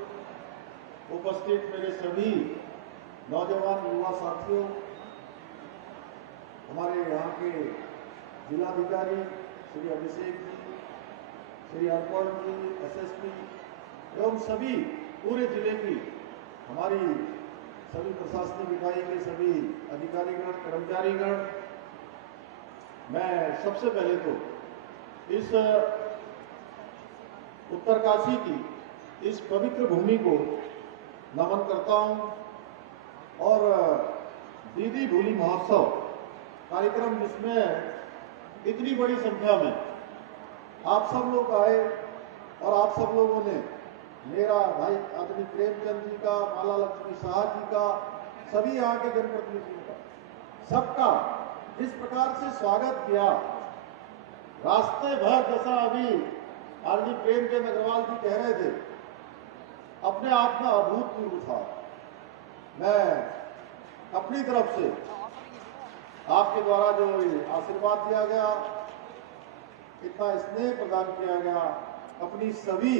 उपस्थित मेरे सभी नौजवान युवा साथियों, हमारे यहाँ के जिलाधिकारी श्री अभिषेक जी, श्री अर्पण जी, एसएसपी एवं सभी पूरे जिले की हमारी सभी प्रशासनिक इकाई के सभी अधिकारीगण, कर्मचारीगण, मैं सबसे पहले तो इस उत्तरकाशी की इस पवित्र भूमि को नमन करता हूं और दीदी भूली महोत्सव कार्यक्रम जिसमें इतनी बड़ी संख्या में आप सब लोग आए और आप सब लोगों ने मेरा भाई आदरणीय प्रेमचंद जी का, माला लक्ष्मी शाह जी का, सभी यहाँ के जनप्रतिनिधियों का, सबका जिस प्रकार से स्वागत किया, रास्ते भर जैसा अभी आदरणीय प्रेमचंद अग्रवाल जी कह रहे थे, अपने आप में अभूतपूर्व था। मैं अपनी तरफ से आपके द्वारा जो आशीर्वाद दिया गया, इतना स्नेह प्रदान किया गया, अपनी सभी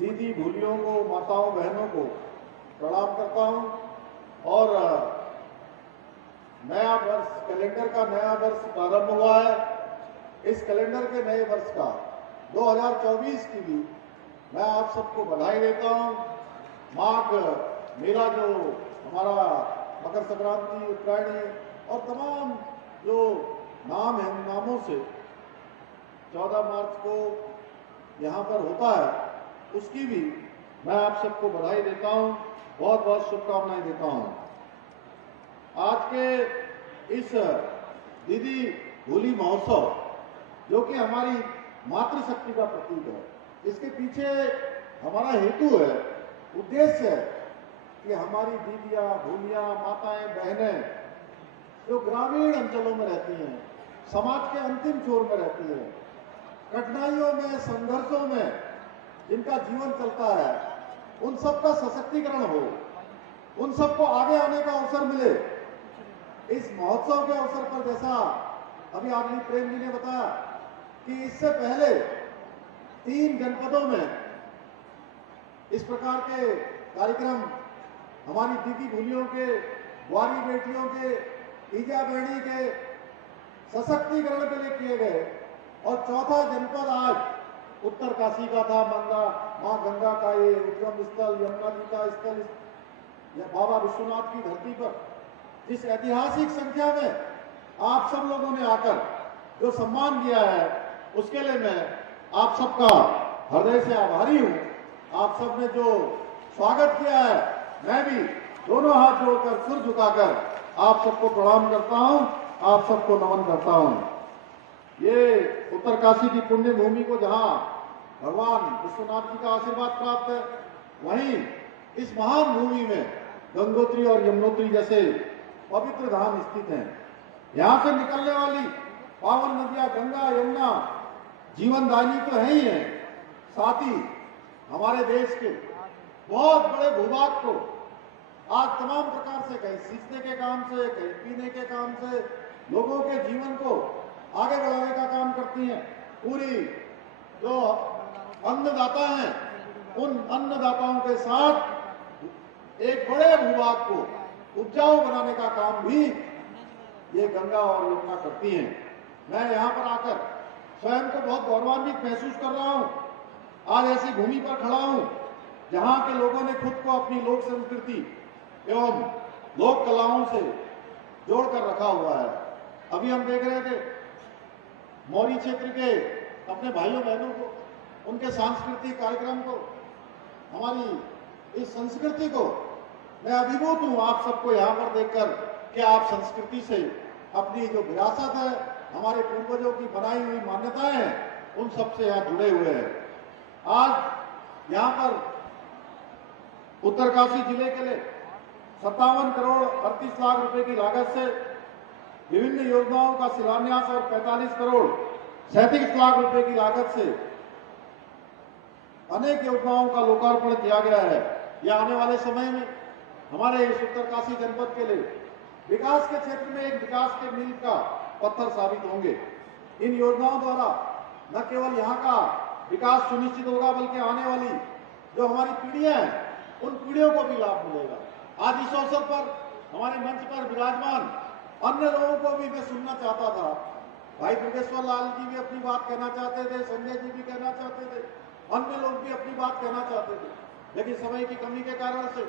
दीदी भूलियों को, माताओं बहनों को प्रणाम करता हूं और नया वर्ष, कैलेंडर का नया वर्ष प्रारंभ हुआ है। इस कैलेंडर के नए वर्ष का 2024 की भी मैं आप सबको बधाई देता हूं। माघ मेला जो हमारा मकर संक्रांति, उत्तरायणी और तमाम जो नाम है, नामों से 14 मार्च को यहाँ पर होता है, उसकी भी मैं आप सबको बधाई देता हूँ, बहुत बहुत शुभकामनाएं देता हूँ। आज के इस दीदी भूली महोत्सव जो कि हमारी मातृशक्ति का प्रतीक है, इसके पीछे हमारा हेतु है, उद्देश्य है कि हमारी दीदियां, भूलियां, माताएं, बहनें जो ग्रामीण अंचलों में रहती हैं, समाज के अंतिम छोर में रहती हैं, कठिनाइयों में, संघर्षों में जिनका जीवन चलता है, उन सबका सशक्तिकरण हो, उन सबको आगे आने का अवसर मिले। इस महोत्सव के अवसर पर जैसा अभी आदरणीय प्रेम जी ने बताया कि इससे पहले 3 जनपदों में इस प्रकार के कार्यक्रम हमारी दीदी भूलियों के, बुआरी बेटियों के, ईजा बहनी के सशक्तिकरण के लिए किए गए और चौथा जनपद आज उत्तरकाशी का था। मां गंगा का ये उद्गम स्थल, यमुना जी का स्थल, बाबा विश्वनाथ की धरती पर इस ऐतिहासिक संख्या में आप सब लोगों ने आकर जो सम्मान किया है, उसके लिए मैं आप सबका हृदय से आभारी हूं। आप सबने जो स्वागत किया है, मैं भी दोनों हाथ जोड़कर, सिर झुकाकर आप सबको प्रणाम करता हूं, आप सबको नमन करता हूं। ये उत्तरकाशी की पुण्य भूमि को जहां भगवान विश्वनाथ जी का आशीर्वाद प्राप्त है, वहीं इस महान भूमि में गंगोत्री और यमुनोत्री जैसे पवित्र धाम स्थित हैं। यहां से निकलने वाली पावन नदियां गंगा, यमुना जीवनदायिनी तो है ही है, साथ ही हमारे देश के बहुत बड़े भूभाग को आज तमाम प्रकार से, कहीं सींचने के काम से, कहीं पीने के काम से, लोगों के जीवन को आगे बढ़ाने का काम करती हैं। पूरी जो अन्नदाता हैं, उन अन्नदाताओं के साथ एक बड़े भूभाग को उपजाऊ बनाने का काम भी ये गंगा और यमुना करती हैं। मैं यहाँ पर आकर स्वयं को बहुत गौरवान्वित महसूस कर रहा हूँ। आज ऐसी भूमि पर खड़ा हूँ जहाँ के लोगों ने खुद को अपनी लोक संस्कृति एवं लोक कलाओं से जोड़कर रखा हुआ है। अभी हम देख रहे थे मौरी क्षेत्र के अपने भाइयों बहनों को, उनके सांस्कृतिक कार्यक्रम को, हमारी इस संस्कृति को मैं अभिभूत हूं आप सबको यहाँ पर देखकर कि आप संस्कृति से अपनी जो विरासत है, हमारे पूर्वजों की बनाई हुई मान्यताएं हैं, उन सबसे यहाँ जुड़े हुए हैं। आज यहाँ पर उत्तरकाशी जिले के लिए 57 करोड़ 38 लाख रुपए की लागत से विभिन्न योजनाओं का शिलान्यास और 45 करोड़ 37 लाख रुपए की लागत से अनेक योजनाओं का लोकार्पण किया गया है। यह आने वाले समय में हमारे इस उत्तरकाशी जनपद के लिए विकास के क्षेत्र में एक विकास के मील का पत्थर साबित होंगे। इन योजनाओं द्वारा न केवल यहाँ का विकास सुनिश्चित होगा, बल्कि आने वाली जो हमारी पीढ़ियां हैं, उन पीढ़ियों को भी लाभ मिलेगा। आज इस अवसर पर हमारे मंच पर विराजमान अन्य लोगों को भी मैं सुनना चाहता था। भाई दुर्गेश्वर लाल जी भी अपनी बात कहना चाहते थे, संजय जी भी कहना चाहते थे, अन्य लोग भी अपनी बात कहना चाहते थे, लेकिन समय की कमी के कारण से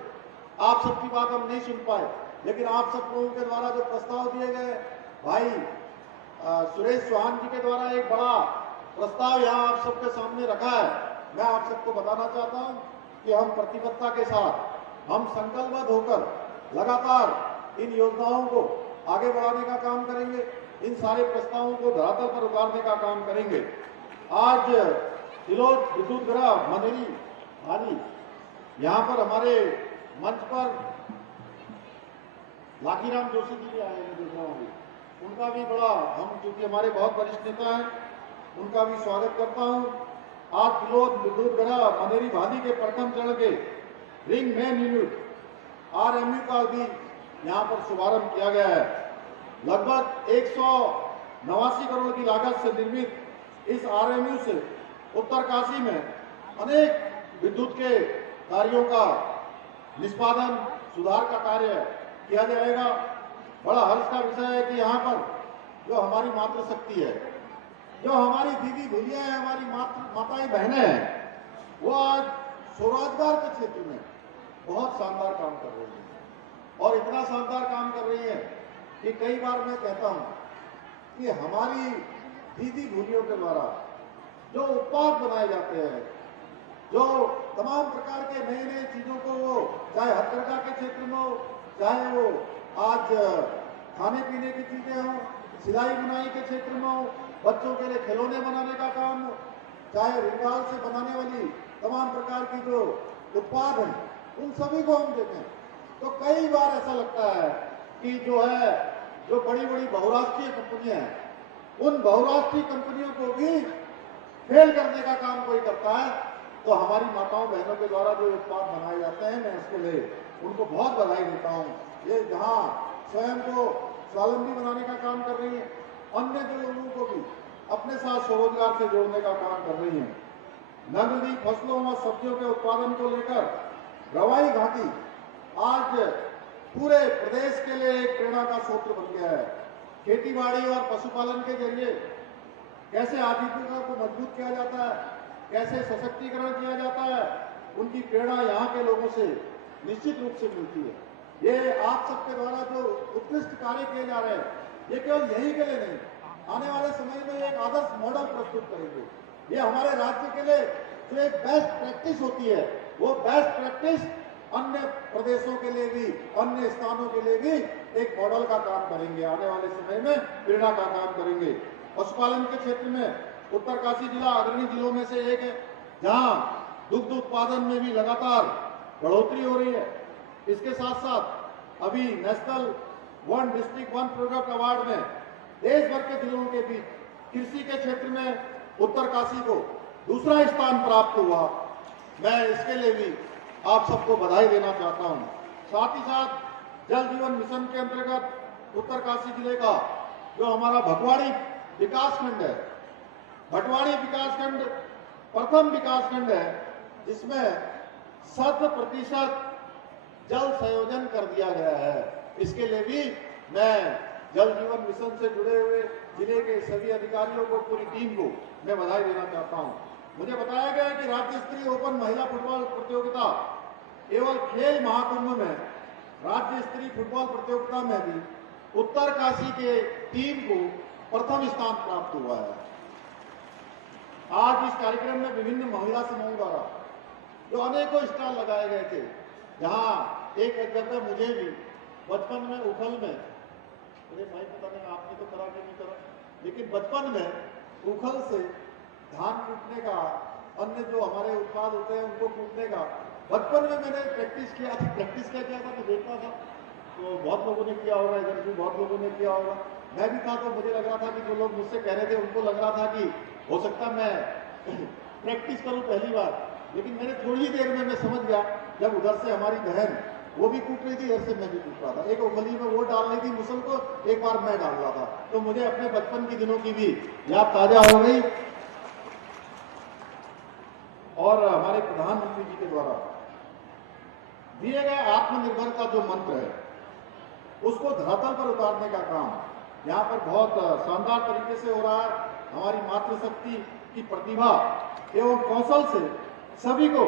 आप सबकी बात हम नहीं सुन पाए। लेकिन आप सब लोगों के द्वारा जो प्रस्ताव दिए गए, भाई सुरेश चौहान जी के द्वारा एक बड़ा प्रस्ताव यहाँ आप सबके सामने रखा है। मैं आप सबको बताना चाहता हूँ कि हम प्रतिबद्धता के साथ, हम संकल्पबद्ध होकर लगातार इन योजनाओं को आगे बढ़ाने का काम करेंगे, इन सारे प्रस्तावों को धरातल पर उतारने का काम करेंगे। आज तिलोक विद्युत गृह मनेरी भानी, यहाँ पर हमारे मंच पर लाखीराम जोशी जी भी आए हैं, देख रहा हूँ, उनका भी बड़ा, हम क्योंकि हमारे बहुत वरिष्ठ नेता हैं, उनका भी स्वागत करता हूँ। आज तिलोक विद्युत गृह मनेरी भानी के प्रथम चरण के रिंग मेन यूनिट RMU का भी यहाँ पर शुभारंभ किया गया है। लगभग 189 करोड़ की लागत से निर्मित इस RMU से उत्तरकाशी में अनेक विद्युत के कार्यों का निष्पादन, सुधार का कार्य किया जाएगा। बड़ा हर्ष का विषय है कि यहाँ पर जो हमारी मातृशक्ति है, जो हमारी दीदी भैया है, हमारी माताएं बहनें हैं, वो आज स्वरोजगार के क्षेत्र में बहुत शानदार काम कर रही है। और इतना शानदार काम कर रही है कि कई बार मैं कहता हूँ कि हमारी दीदी भूलियों के द्वारा जो उत्पाद बनाए जाते हैं, जो तमाम प्रकार के नए नए चीजों को, वो चाहे हथकरघा के क्षेत्र में हो, चाहे वो आज खाने पीने की चीजें हो, सिलाई बुनाई के क्षेत्र में हो, बच्चों के लिए खिलौने बनाने का काम हो, चाहे रिंगाल से बनाने वाली तमाम प्रकार की जो उत्पाद हैं, उन सभी को हम देखें तो कई बार ऐसा लगता है कि जो बड़ी बड़ी बहुराष्ट्रीय कंपनियां हैं, उन बहुराष्ट्रीय कंपनियों को भी फेल करने का काम कोई करता है। तो हमारी माताओं बहनों के द्वारा जो उत्पाद बनाए जाते हैं, मैं इसके लिए उनको बहुत बधाई देता हूँ। ये जहाँ स्वयं को स्वावलंबी बनाने का काम कर रही है, अन्य जो लोगों को भी अपने साथ स्वरोजगार से जोड़ने का काम कर रही है। नगदी फसलों व सब्जियों के उत्पादन को लेकर रवाई घाटी आज पूरे प्रदेश के लिए एक प्रेरणा का स्रोत बन गया है। खेती बाड़ी और पशुपालन के जरिए कैसे आजीविका को मजबूत किया जाता है, कैसे सशक्तिकरण किया जाता है, उनकी प्रेरणा यहाँ के लोगों से निश्चित रूप से मिलती है। ये आप सबके द्वारा जो उत्कृष्ट कार्य किए जा रहे हैं, ये केवल यही के लिए नहीं, आने वाले समय में एक आदर्श मॉडल प्रस्तुत करेंगे। ये हमारे राज्य के लिए जो एक बेस्ट प्रैक्टिस होती है, वो बेस्ट प्रैक्टिस अन्य प्रदेशों के लिए भी, अन्य स्थानों के लिए भी एक मॉडल का काम करेंगे। आने वाले समय में प्रेरणा का काम करेंगे। पशुपालन के क्षेत्र में उत्तरकाशी जिला अग्रणी जिलों में से एक है, जहां दुग्ध उत्पादन में भी लगातार बढ़ोतरी हो रही है। इसके साथ साथ अभी national one district one product award में देश भर के जिलों के बीच कृषि के क्षेत्र में उत्तरकाशी को दूसरा स्थान प्राप्त हुआ। मैं इसके लिए भी आप सबको बधाई देना चाहता हूं। साथ ही साथ जल जीवन मिशन के अंतर्गत उत्तरकाशी जिले का जो हमारा भटवाड़ी विकासखंड है, भटवाड़ी विकासखंड प्रथम विकासखंड है जिसमें 100% जल संयोजन कर दिया गया है। इसके लिए भी मैं जल जीवन मिशन से जुड़े हुए जिले के सभी अधिकारियों को, पूरी टीम को मैं बधाई देना चाहता हूं। मुझे बताया गया कि राज्य स्तरीय ओपन महिला फुटबॉल प्रतियोगिता केवल खेल महाकुंभ में राज्य स्तरीय फुटबॉल प्रतियोगिता में भी उत्तरकाशी के टीम को प्रथम स्थान प्राप्त हुआ है। आज इस कार्यक्रम में विभिन्न महिला समूहों द्वारा जो अनेकों स्टॉल लगाए गए थे, जहां एक जगह मुझे भी बचपन में उखल में, मुझे भाई पता नहीं आपने तो करा कि नहीं करा, लेकिन बचपन में उखल से धान कूटने का, अन्य जो हमारे उत्पाद होते हैं उनको कूटने का बचपन में मैंने प्रैक्टिस किया था। तो देखता था, तो बहुत लोगों ने किया होगा, इधर भी बहुत लोगों ने किया होगा, मैं भी था। तो मुझे लग रहा था कि जो लोग मुझसे कह रहे थे उनको लग रहा था कि हो सकता मैं प्रैक्टिस करूं पहली बार, लेकिन मैंने थोड़ी देर में मैं समझ गया, जब उधर से हमारी बहन वो भी कूट रही थी, इधर से मैं भी कूट रहा था, एक उखली में वो डाल रही थी मुसल को, एक बार मैं डाल रहा था, तो मुझे अपने बचपन के दिनों की भी याद ताजा हो गई। और हमारे प्रधानमंत्री जी के द्वारा दिए गए आत्मनिर्भर का जो मंत्र है उसको धरातल पर उतारने का काम यहाँ पर बहुत शानदार तरीके से हो रहा है। हमारी मातृशक्ति की प्रतिभा एवं कौशल से सभी को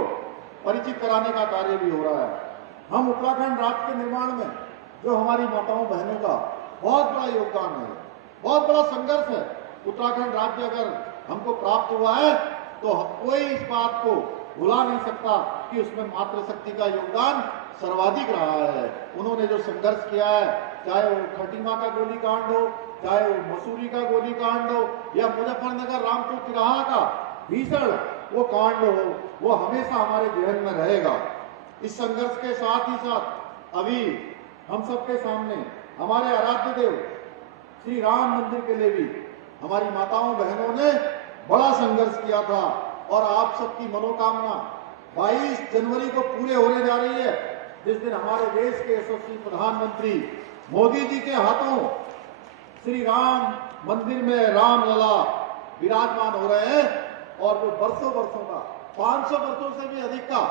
परिचित कराने का कार्य भी हो रहा है। हम उत्तराखंड राज्य के निर्माण में जो हमारी माताओं बहनों का बहुत बड़ा योगदान है, बहुत बड़ा संघर्ष है, उत्तराखंड राज्य अगर हमको प्राप्त हुआ है तो कोई इस बात को भुला नहीं सकता कि उसमें मातृशक्ति का योगदान सर्वाधिक रहा है। उन्होंने जो संघर्ष किया है, चाहे वो खटीमा का गोलीकांड हो, चाहे वो मसूरी का गोलीकांड हो, या मुजफ्फरनगर रामपुर तिराहा का भीषण वो कांड हो, वो हमेशा हमारे जहन में रहेगा। इस संघर्ष के साथ ही साथ अभी हम सबके सामने हमारे आराध्य देव श्री राम मंदिर के लिए भी हमारी माताओं बहनों ने बड़ा संघर्ष किया था, और आप सबकी मनोकामना 22 जनवरी को पूरे होने जा रही है, जिस दिन हमारे देश के यशस्वी प्रधानमंत्री मोदी जी के हाथों श्री राम मंदिर में रामलला विराजमान हो रहे हैं, और वो वर्षों का 500 वर्षों से भी अधिक का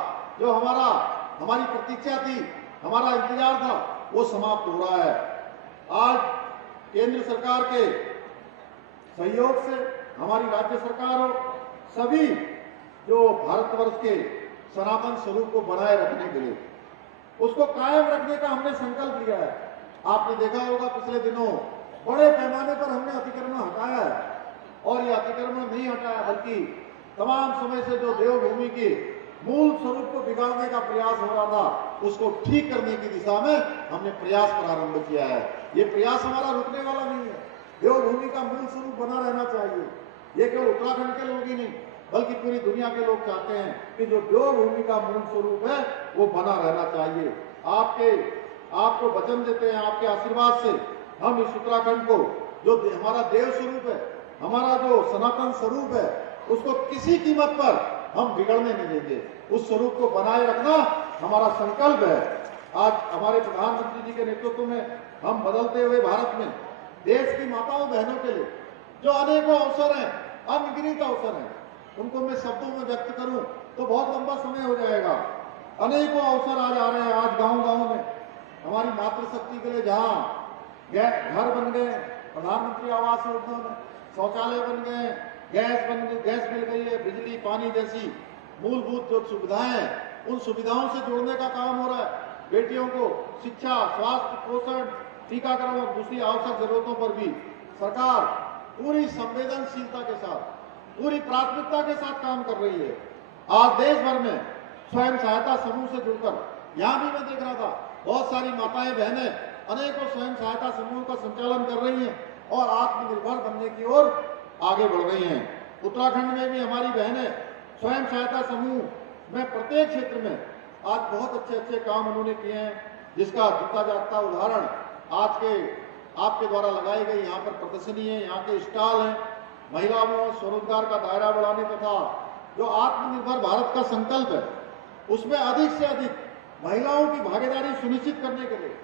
जो हमारी प्रतीक्षा थी, हमारा इंतजार था, वो समाप्त हो रहा है। आज केंद्र सरकार के सहयोग से हमारी राज्य सरकार हो, सभी जो भारतवर्ष के सनातन स्वरूप को बनाए रखने के लिए, उसको कायम रखने का हमने संकल्प लिया है। आपने देखा होगा पिछले दिनों बड़े पैमाने पर हमने अतिक्रमण हटाया है, और ये अतिक्रमण नहीं हटाया बल्कि तमाम समय से जो देवभूमि के मूल स्वरूप को बिगाड़ने का प्रयास हो रहा था, उसको ठीक करने की दिशा में हमने प्रयास प्रारंभ किया है। ये प्रयास हमारा रुकने वाला नहीं है। देवभूमि का मूल स्वरूप बना रहना चाहिए। ये केवल उत्तराखंड के लोग ही नहीं बल्कि पूरी दुनिया के लोग चाहते हैं कि जो देवभूमि का मूल स्वरूप है वो बना रहना चाहिए। आपको वचन देते हैं, आपके आशीर्वाद से हम इस उत्तराखंड को, जो हमारा देव स्वरूप है, हमारा जो सनातन स्वरूप है, उसको किसी कीमत पर हम बिगड़ने नहीं देंगे। उस स्वरूप को बनाए रखना हमारा संकल्प है। आज हमारे प्रधानमंत्री जी के नेतृत्व में हम बदलते हुए भारत में देश की माताओं बहनों के लिए जो अनेकों अवसर हैं, अनगिनत अवसर हैं, उनको मैं शब्दों में व्यक्त करूं तो बहुत लंबा समय हो जाएगा। अनेकों अवसर आज आ रहे हैं। आज गांव-गांव में हमारी मातृशक्ति के लिए जहां घर बन गए, प्रधानमंत्री आवास योजना में शौचालय बन गए, गैस मिल गई है, बिजली पानी जैसी मूलभूत जो सुविधाएं हैं, उन सुविधाओं से जोड़ने का काम हो रहा है। बेटियों को शिक्षा, स्वास्थ्य, पोषण, टीकाकरण और दूसरी आवश्यक जरूरतों पर भी सरकार पूरी संवेदनशीलता के साथ, पूरी प्राथमिकता के साथ काम कर रही है। आज देश भर में स्वयं सहायता समूह से जुड़कर, यहाँ भी मैं देख रहा था, बहुत सारी माताएं बहनें अनेकों स्वयं सहायता समूहों का संचालन कर रही हैं और आत्मनिर्भर बनने की ओर आगे बढ़ रही हैं। उत्तराखंड में भी हमारी बहनें स्वयं सहायता समूह में प्रत्येक क्षेत्र में आज बहुत अच्छे काम उन्होंने किए हैं, जिसका जीता जागता उदाहरण आज के आपके द्वारा लगाई गई यहाँ पर प्रदर्शनी है, यहाँ के स्टॉल हैं। महिलाओं में स्वरोजगार का दायरा बढ़ाने तथा जो आत्मनिर्भर भारत का संकल्प है, उसमें अधिक से अधिक महिलाओं की भागीदारी सुनिश्चित करने के लिए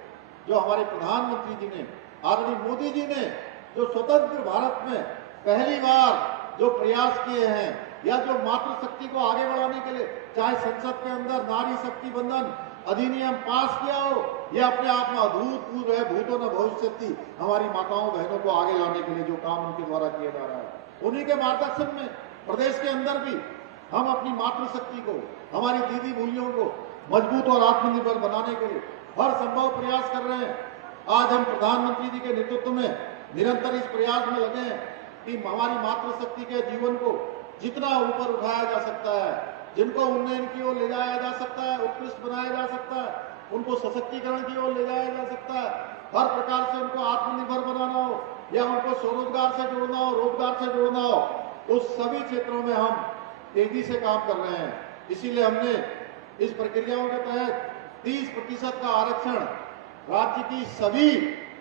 जो हमारे प्रधानमंत्री जी ने, आदरणीय मोदी जी ने जो स्वतंत्र भारत में पहली बार जो प्रयास किए हैं, या जो मातृशक्ति को आगे बढ़ाने के लिए चाहे संसद के अंदर नारी शक्ति बंधन अधिनियम पास किया हो, यह अपने आप में अभूतपूर्व है। भूतो न भविष्यति, हमारी माताओं बहनों को आगे लाने के लिए जो काम उनके द्वारा किया जा रहा है, उन्हीं के मार्गदर्शन में प्रदेश के अंदर भी हम अपनी मातृशक्ति को, हमारी दीदी बहनियों को मजबूत और आत्मनिर्भर बनाने के लिए हर संभव प्रयास कर रहे हैं। आज हम प्रधानमंत्री जी के नेतृत्व में निरंतर इस प्रयास में लगे हैं कि हमारी मातृशक्ति के जीवन को जितना ऊपर उठाया जा सकता है, जिनको उन्नयन की ओर ले जाया जा सकता है, उत्कृष्ट बनाया जा सकता है, उनको सशक्तिकरण की ओर ले जाया जा सकता है, हर प्रकार से उनको आत्मनिर्भर बनाना हो या उनको स्वरोजगार से जोड़ना हो, रोजगार से जोड़ना हो, उस सभी क्षेत्रों में हम तेजी से काम कर रहे हैं। इसीलिए हमने इस प्रक्रियाओं के तहत 30% का आरक्षण राज्य की सभी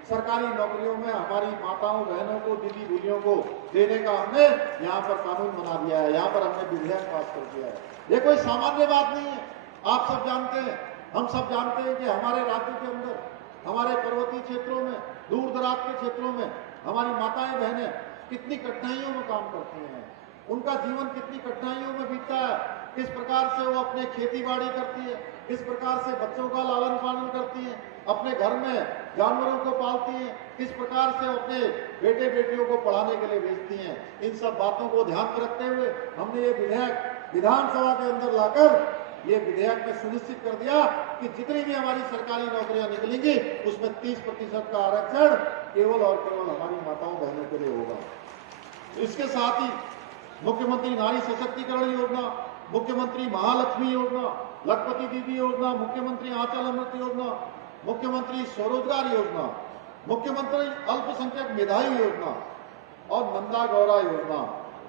सरकारी नौकरियों में हमारी माताओं बहनों को, दीदी बूढ़ियों को देने का हमने यहाँ पर कानून बना दिया है, यहाँ पर हमने विधेयक पास कर दिया है। ये कोई सामान्य बात नहीं है। आप सब जानते हैं, हम सब जानते हैं कि हमारे राज्य के अंदर, हमारे पर्वतीय क्षेत्रों में, दूर दराज के क्षेत्रों में हमारी माताएं बहनें कितनी कठिनाइयों में काम करती हैं, उनका जीवन कितनी कठिनाइयों में बीतता है, किस प्रकार से वो अपने खेती बाड़ी करती है, किस प्रकार से बच्चों का लालन पालन करती है, अपने घर में जानवरों को पालती हैं, किस प्रकार से अपने बेटे बेटियों को पढ़ाने के लिए भेजती हैं। इन सब बातों को ध्यान में रखते हुए हमने ये विधेयक विधानसभा के अंदर लाकर ये विधेयक में सुनिश्चित कर दिया कि जितनी भी हमारी सरकारी नौकरियां निकलेंगी उसमें 30% का आरक्षण केवल और केवल हमारी माताओं बहनों के लिए होगा। इसके साथ ही मुख्यमंत्री नारी सशक्तिकरण योजना, मुख्यमंत्री महालक्ष्मी योजना, लखपति दीदी योजना, मुख्यमंत्री आंचल अमृत योजना, मुख्यमंत्री स्वरोजगार योजना, मुख्यमंत्री अल्पसंख्यक मेधावी योजना और नंदा गौरा योजना,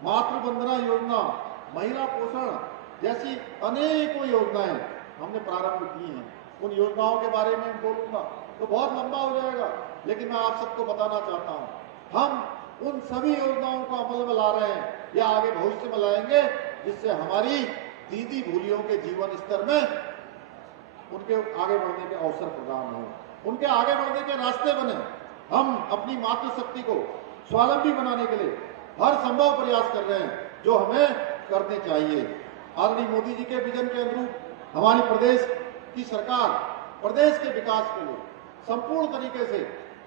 मातृ वंदना योजना, महिला पोषण जैसी अनेकों योजनाएं हमने प्रारंभ की हैं। उन योजनाओं के बारे में बोलूंगा तो बहुत लंबा हो जाएगा, लेकिन मैं आप सबको बताना चाहता हूं, हम उन सभी योजनाओं को अमल में ला रहे हैं या आगे भविष्य में लाएंगे, जिससे हमारी दीदी बूढ़ियों के जीवन स्तर में उनके आगे बढ़ने के अवसर प्रदान हो, उनके आगे बढ़ने के रास्ते बने। हम अपनी मातृशक्ति को स्वावलंबी बनाने के लिए हर संभव प्रयास कर रहे हैं, जो हमें करने चाहिए। आदरणीय मोदी जी के विजन के अनुरूप हमारी प्रदेश की सरकार प्रदेश के विकास के लिए संपूर्ण तरीके से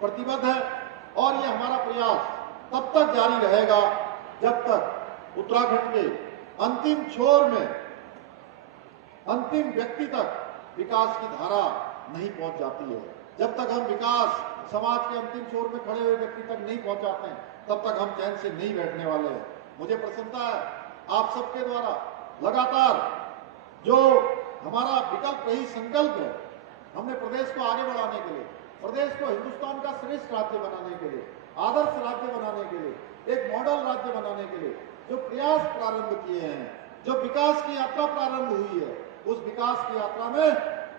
प्रतिबद्ध है और ये हमारा प्रयास तब तक जारी रहेगा जब तक उत्तराखंड के अंतिम छोर में अंतिम व्यक्ति तक विकास की धारा नहीं पहुंच जाती है। जब तक हम विकास समाज के अंतिम छोर में खड़े हुए व्यक्ति तक नहीं पहुंचाते हैं, तब तक हम चैन से नहीं बैठने वाले हैं। मुझे प्रसन्नता है आप सबके द्वारा लगातार जो हमारा विकल्प रही संकल्प है, हमने प्रदेश को आगे बढ़ाने के लिए, प्रदेश को हिंदुस्तान का श्रेष्ठ राज्य बनाने के लिए, आदर्श राज्य बनाने के लिए, एक मॉडल राज्य बनाने के लिए जो प्रयास प्रारंभ किए हैं, जो विकास की यात्रा प्रारंभ हुई है, उस विकास की यात्रा में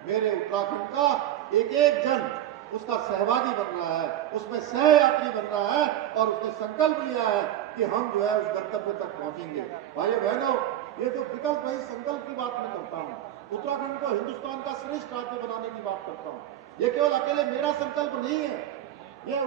मेरे उत्तराखंड का एक एक जन उसका सहभागी बन रहा है, उसमें सह यात्री बन रहा है और उसने संकल्प लिया है कि हम जो है उस गंतव्य तक पहुंचेंगे। भाइयों बहनों, ये जो विकल्प है, संकल्प की बात मैं करता हूँ, उत्तराखंड को हिंदुस्तान का श्रेष्ठ राज्य बनाने की बात करता हूँ। ये केवल अकेले मेरा संकल्प नहीं है, ये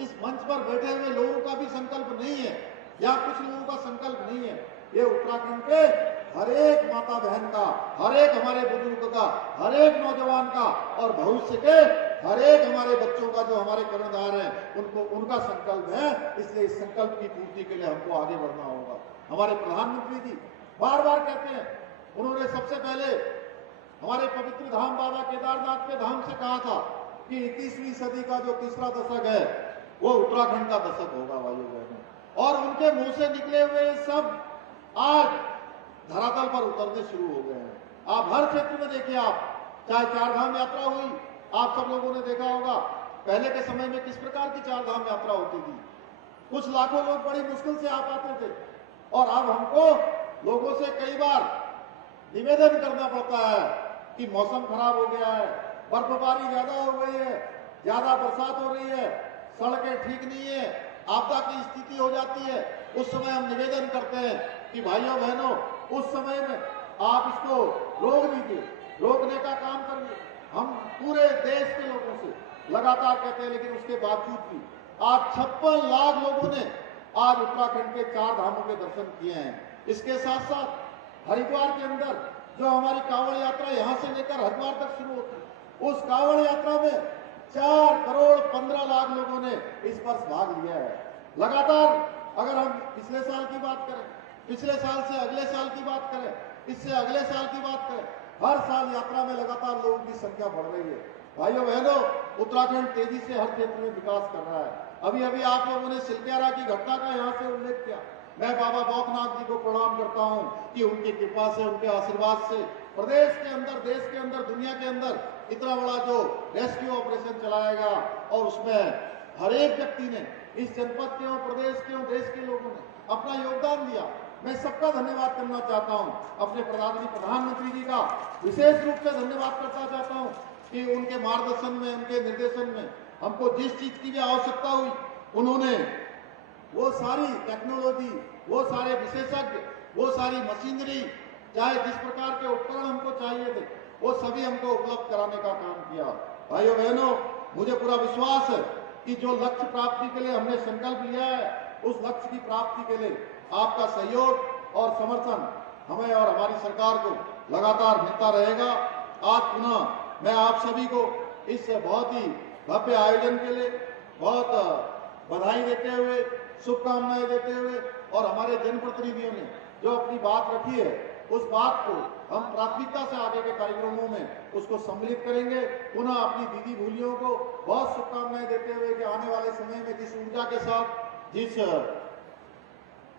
इस मंच पर बैठे हुए लोगों का भी संकल्प नहीं है या कुछ लोगों का संकल्प नहीं है, ये उत्तराखंड के हर एक माता बहन का, हर एक हमारे बुजुर्ग का, हर एक नौजवान का और भविष्य के हर एक हमारे बच्चों का, जो हमारे कर्णधार हैं, उनको उनका संकल्प है। इसलिए इस संकल्प की पूर्ति के लिए हमको आगे बढ़ना होगा। हमारे प्रधानमंत्री जी बार बार कहते हैं, उन्होंने सबसे पहले हमारे पवित्र धाम बाबा केदारनाथ के धाम से कहा था कि 21वीं सदी का जो तीसरा दशक है वो उत्तराखंड का दशक होगा। भाइयों बहनों, और उनके मुंह से निकले हुए सब आज धरातल पर उतरने शुरू हो गए हैं। आप हर क्षेत्र में देखिए, आप चाहे चार धाम यात्रा हुई, आप सब लोगों ने देखा होगा पहले के समय में किस प्रकार की चार धाम यात्रा होती थी। कुछ लाखों लोग बड़ी मुश्किल से आ पाते थे और अब हमको लोगों से कई बार निवेदन करना पड़ता है कि मौसम खराब हो गया है, बर्फबारी ज्यादा हो गई है, ज्यादा बरसात हो रही है, सड़कें ठीक नहीं है, आपदा की स्थिति हो जाती है। उस समय हम निवेदन करते हैं कि भाइयों बहनों, उस समय में आप इसको रोक दीजिए, रोकने का काम करिए। हम पूरे देश के लोगों से लगातार कहते हैं, लेकिन उसके बावजूद भी आज 56 लाख लोगों ने आज उत्तराखंड के चार धामों के दर्शन किए हैं। इसके साथ साथ हरिद्वार के अंदर जो हमारी कांवड़ यात्रा यहाँ से लेकर हरिद्वार तक शुरू होती है, उस कांवड़ यात्रा में 4 करोड़ 15 लाख लोगों ने इस वर्ष भाग लिया है। लगातार अगर हम पिछले साल की बात करें, पिछले साल से अगले साल की बात करें, इससे अगले साल की बात करें, हर साल यात्रा में लगातार लोगों की संख्या बढ़ रही है। भाइयों बहनों, उत्तराखंड तेजी से हर क्षेत्र में विकास कर रहा है। अभी अभी आप लोगों ने सिलक्यारा की घटना का यहाँ से उल्लेख किया। मैं बाबा भौकनाथ जी को प्रणाम करता हूं कि उनकी कृपा से, उनके आशीर्वाद से प्रदेश के अंदर, देश के अंदर, दुनिया के अंदर इतना बड़ा जो रेस्क्यू ऑपरेशन चलाया गया और उसमें हर एक व्यक्ति ने, इस जनपद के और प्रदेश के और देश के लोगों ने अपना योगदान दिया। मैं सबका धन्यवाद करना चाहता हूं। अपने प्रधानमंत्री जी का विशेष रूप से धन्यवाद करना चाहता हूं कि उनके मार्गदर्शन में, उनके निर्देशन में हमको जिस चीज की भी आवश्यकता हुई, उन्होंने वो सारी टेक्नोलॉजी, वो सारे विशेषज्ञ, वो सारी मशीनरी, चाहे जिस प्रकार के उपकरण हमको चाहिए थे, वो सभी हमको उपलब्ध कराने का काम किया। भाइयों बहनों, मुझे पूरा विश्वास है कि जो लक्ष्य प्राप्ति के लिए हमने संकल्प लिया है, उस लक्ष्य की प्राप्ति के लिए आपका सहयोग और समर्थन हमें और हमारी सरकार को लगातार मिलता रहेगा। आज पुनः मैं आप सभी को इस बहुत ही भव्य आयोजन के लिए बहुत बधाई देते हुए, शुभकामनाएं देते हुए, और हमारे जनप्रतिनिधियों ने जो अपनी बात रखी है, उस बात को हम प्राथमिकता से आगे के कार्यक्रमों में उसको सम्मिलित करेंगे। पुनः अपनी दीदी भूलियों को बहुत शुभकामनाएं देते हुए कि आने वाले समय में जिस ऊर्जा के साथ, जिस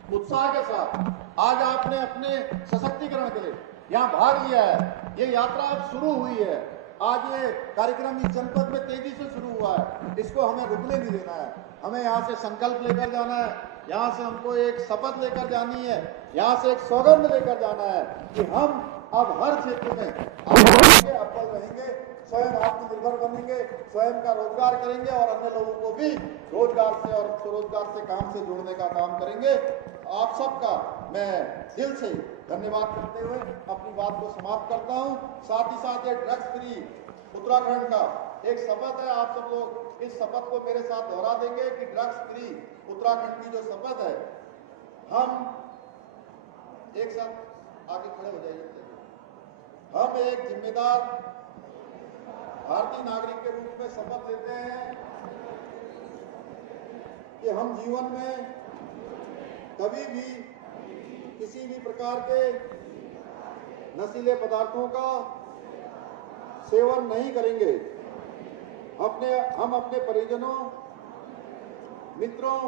उत्साह के साथ आज आपने अपने सशक्तिकरण के लिए यहाँ भाग लिया है, ये यात्रा अब शुरू हुई है। आज ये कार्यक्रम इस जनपद में तेजी से शुरू हुआ है, इसको हमें रुकने नहीं देना है। हमें यहाँ से संकल्प लेकर जाना है, यहाँ से हमको एक शपथ लेकर जानी है, यहाँ से एक सौगंध लेकर जाना है कि हम अब हर क्षेत्र में अव्वल रहेंगे, स्वयं आत्मनिर्भर बनेंगे, स्वयं का रोजगार करेंगे और अन्य लोगों को भी रोजगार से और स्वरोजगार से, काम से जोड़ने का काम करेंगे। आप सबका मैं दिल से धन्यवाद करते हुए अपनी बात को समाप्त करता हूं। साथ ही साथ ये ड्रग्स फ्री उत्तराखंड का एक शपथ है, आप सब लोग इस शपथ को मेरे साथ दोहरा देंगे कि ड्रग्स फ्री उत्तराखंड की जो शपथ है, हम एक साथ आगे खड़े हो जाइए। हम एक जिम्मेदार भारतीय नागरिक के रूप में शपथ लेते हैं कि हम जीवन में कभी भी किसी भी प्रकार के नशीले पदार्थों का सेवन नहीं करेंगे। हम अपने परिजनों, मित्रों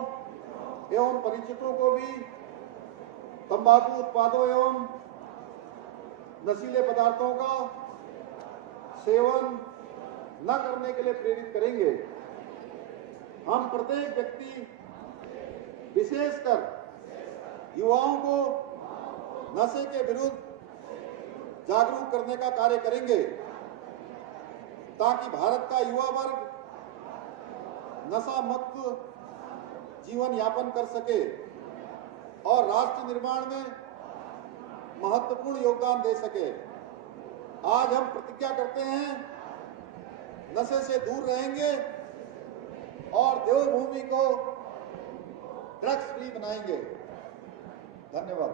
एवं परिचितों को भी तंबाकू उत्पादों एवं नशीले पदार्थों का सेवन न करने के लिए प्रेरित करेंगे। हम प्रत्येक व्यक्ति, विशेषकर युवाओं को नशे के विरुद्ध जागरूक करने का कार्य करेंगे ताकि भारत का युवा वर्ग नशा मुक्त जीवन यापन कर सके और राष्ट्र निर्माण में महत्वपूर्ण योगदान दे सके। आज हम प्रतिज्ञा करते हैं, नशे से दूर रहेंगे और देवभूमि को ड्रग्स फ्री बनाएंगे। धन्यवाद।